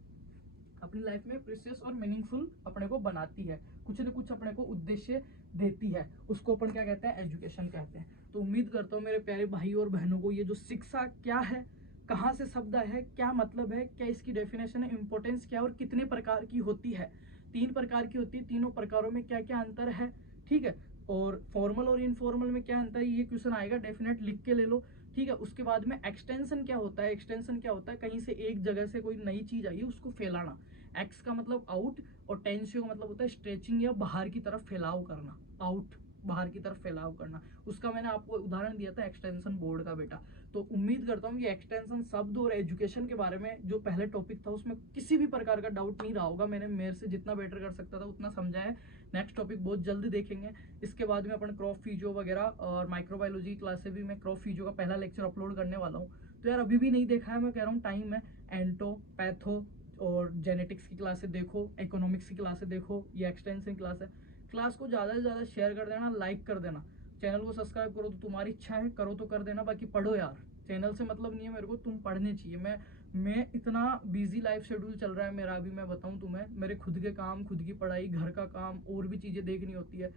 अपनी लाइफ में प्रीशियस और मीनिंगफुल अपने को बनाती है, कुछ न कुछ अपने को उद्देश्य देती है, उसको अपन क्या कहते हैं, एजुकेशन कहते हैं। तो उम्मीद करता हूँ मेरे प्यारे भाई और बहनों को ये जो शिक्षा क्या है, कहाँ से शब्द है, क्या मतलब है, क्या इसकी डेफिनेशन है, इंपॉर्टेंस क्या है, और कितने प्रकार की होती है, 3 प्रकार की होती है, तीनों प्रकारों में क्या क्या अंतर है, ठीक है। और फॉर्मल और इनफॉर्मल में क्या अंतर है, ये क्वेश्चन आएगा, डेफिनेट लिख के ले लो, ठीक है। उसके बाद में एक्सटेंशन क्या होता है, एक्सटेंशन क्या होता है, कहीं से एक जगह से कोई नई चीज आई है उसको फैलाना। एक्स का मतलब आउट, और टेंसियो का मतलब होता है स्ट्रेचिंग या बाहर की तरफ फैलाव करना, आउट, बाहर की तरफ फैलाव करना। उसका मैंने आपको उदाहरण दिया था एक्सटेंशन बोर्ड का बेटा। तो उम्मीद करता हूँ कि एक्सटेंशन शब्द और एजुकेशन के बारे में जो पहले टॉपिक था उसमें किसी भी प्रकार का डाउट नहीं रहा होगा, मैंने मेरे से जितना बेटर कर सकता था उतना समझा है। नेक्स्ट टॉपिक बहुत जल्द देखेंगे, इसके बाद में अपन क्रॉप फिजियो वगैरह और माइक्रोबायोलॉजी क्लास से भी मैं क्रॉप फिजियो का पहला लेक्चर अपलोड करने वाला हूँ। तो यार अभी भी नहीं देखा है, मैं कह रहा हूँ टाइम है। एंटो, पैथो और जेनेटिक्स की क्लासेस देखो, इकोनॉमिक्स की क्लासेस देखो, ये एक्सटेंशन क्लास है। क्लास को ज़्यादा से ज़्यादा शेयर कर देना, लाइक कर देना, चैनल को सब्सक्राइब करो तो तुम्हारी इच्छा है, करो तो कर देना, बाकी पढ़ो यार, चैनल से मतलब नहीं है मेरे को, तुम पढ़ने चाहिए। मैं इतना बिजी लाइफ शेड्यूल चल रहा है मेरा, अभी मैं बताऊं तुम्हें, मेरे खुद के काम, खुद की पढ़ाई, घर का काम, और भी चीज़ें देखनी होती है,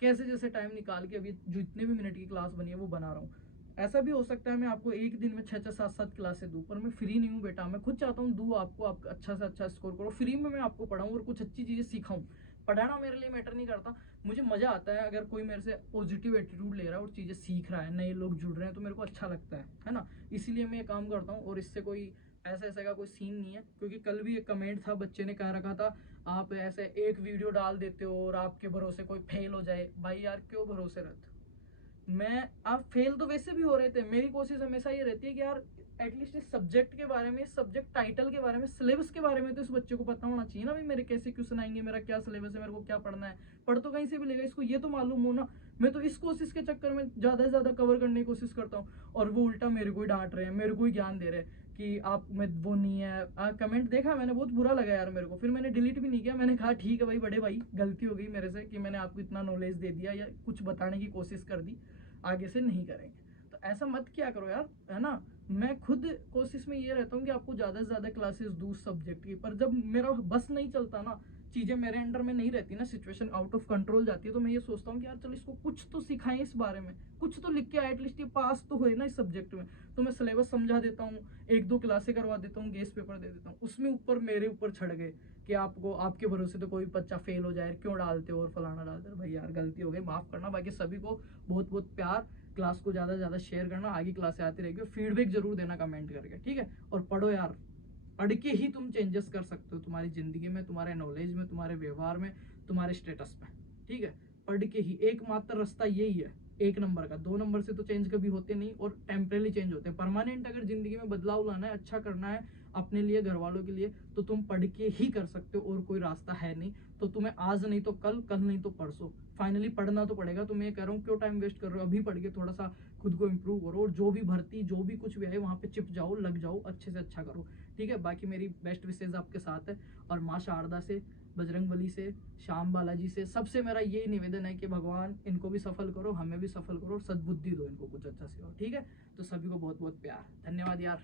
कैसे जैसे टाइम निकाल के अभी जो इतने भी मिनट की क्लास बनी है वो बना रहा हूँ। ऐसा भी हो सकता है मैं आपको एक दिन में 6-6, 7-7 क्लासेस दूं, पर मैं फ्री नहीं हूँ बेटा, मैं खुद चाहता हूँ दूं आपको, आप अच्छा से अच्छा स्कोर करो, फ्री में मैं आपको पढ़ाऊँ और कुछ अच्छी चीज़ें सिखाऊं। पढ़ाना मेरे लिए मैटर नहीं करता, मुझे मजा आता है अगर कोई मेरे से पॉजिटिव एटीट्यूड ले रहा है और चीज़ें सीख रहा है, नए लोग जुड़ रहे हैं, तो मेरे को अच्छा लगता है ना। इसीलिए मैं ये काम करता हूँ, और इससे कोई ऐसा ऐसा का कोई सीन नहीं है। क्योंकि कल भी एक कमेंट था, बच्चे ने कह रखा था आप ऐसे एक वीडियो डाल देते हो और आपके भरोसे कोई फेल हो जाए। भाई यार क्यों भरोसे रहते हो, मैं, आप फेल तो वैसे भी हो रहे थे, मेरी कोशिश हमेशा ये रहती है कि यार एटलीस्ट इस सब्जेक्ट के बारे में, इस सब्जेक्ट टाइटल के बारे में, सिलेबस के बारे में तो इस बच्चे को पता होना चाहिए ना भाई, मेरे कैसे क्वेश्चन आएंगे, मेरा क्या सिलेबस है, मेरे को क्या पढ़ना है। पढ़ तो कहीं से भी लेगा, इसको ये तो मालूम हो ना। मैं तो इस कोशिश के चक्कर में ज्यादा से ज्यादा कवर करने की कोशिश करता हूँ, और वो उल्टा मेरे को ही डांट रहे हैं, मेरे को ही ज्ञान दे रहे हैं कि आप में वो नहीं है। कमेंट देखा मैंने, बहुत बुरा लगा यार मेरे को, फिर मैंने डिलीट भी नहीं किया। मैंने कहा ठीक है भाई, बड़े भाई गलती हो गई मेरे से कि मैंने आपको इतना नॉलेज दे दिया या कुछ बताने की कोशिश कर दी, आगे से नहीं करेंगे। तो ऐसा मत किया करो यार, है ना। मैं खुद कोशिश में ये रहता हूँ कि आपको ज़्यादा से ज़्यादा क्लासेस दूँ सब्जेक्ट की, पर जब मेरा बस नहीं चलता ना, चीज़ें मेरे अंडर में नहीं रहती ना, सिचुएशन आउट ऑफ कंट्रोल जाती है, तो मैं ये सोचता हूँ कि यार चलो इसको कुछ तो सिखाएं इस बारे में, कुछ तो लिख के आए, एटलीस्ट ये पास तो होए ना इस सब्जेक्ट में। तो मैं सिलेबस समझा देता हूँ, एक दो क्लासें करवा देता हूँ, गेस्ट पेपर दे देता हूँ, उसमें ऊपर मेरे ऊपर छड़ गए कि आपको, आपके भरोसे तो कोई बच्चा फेल हो जाए, क्यों डालते हो और फलाना डालते हो। भाई यार गलती हो गई, माफ़ करना। बाकी सभी को बहुत बहुत प्यार, क्लास को ज़्यादा से ज़्यादा शेयर करना, आगे क्लासें आती रहेगी, और फीडबैक जरूर देना कमेंट करके, ठीक है। और पढ़ो यार, पढ़ के ही तुम चेंजेस कर सकते हो तुम्हारी जिंदगी में, तुम्हारे नॉलेज में, तुम्हारे व्यवहार में, तुम्हारे स्टेटस में, ठीक है। पढ़ के ही एकमात्र रास्ता यही है, एक नंबर का। 2 नंबर से तो चेंज कभी होते नहीं, और टेम्परेरी चेंज होते हैं। परमानेंट अगर जिंदगी में बदलाव लाना है, अच्छा करना है अपने लिए, घर वालों के लिए, तो तुम पढ़ के ही कर सकते हो, और कोई रास्ता है नहीं। तो तुम्हें आज नहीं तो कल, कल नहीं तो परसों फाइनली पढ़ना तो पड़ेगा। तो मैं कह रहा हूँ क्यों टाइम वेस्ट कर रहे हो, अभी पढ़ के थोड़ा सा खुद को इम्प्रूव करो, और जो भी भर्ती, जो भी कुछ भी है वहाँ पे चिप जाओ, लग जाओ, अच्छे से अच्छा करो, ठीक है। बाकी मेरी बेस्ट विशेज आपके साथ है, और माँ शारदा से, बजरंगबली से, श्याम बालाजी से, सबसे मेरा ये निवेदन है कि भगवान इनको भी सफल करो, हमें भी सफल करो, और सद्बुद्धि दो इनको, कुछ अच्छा से हो, ठीक है। तो सभी को बहुत बहुत प्यार, धन्यवाद यार।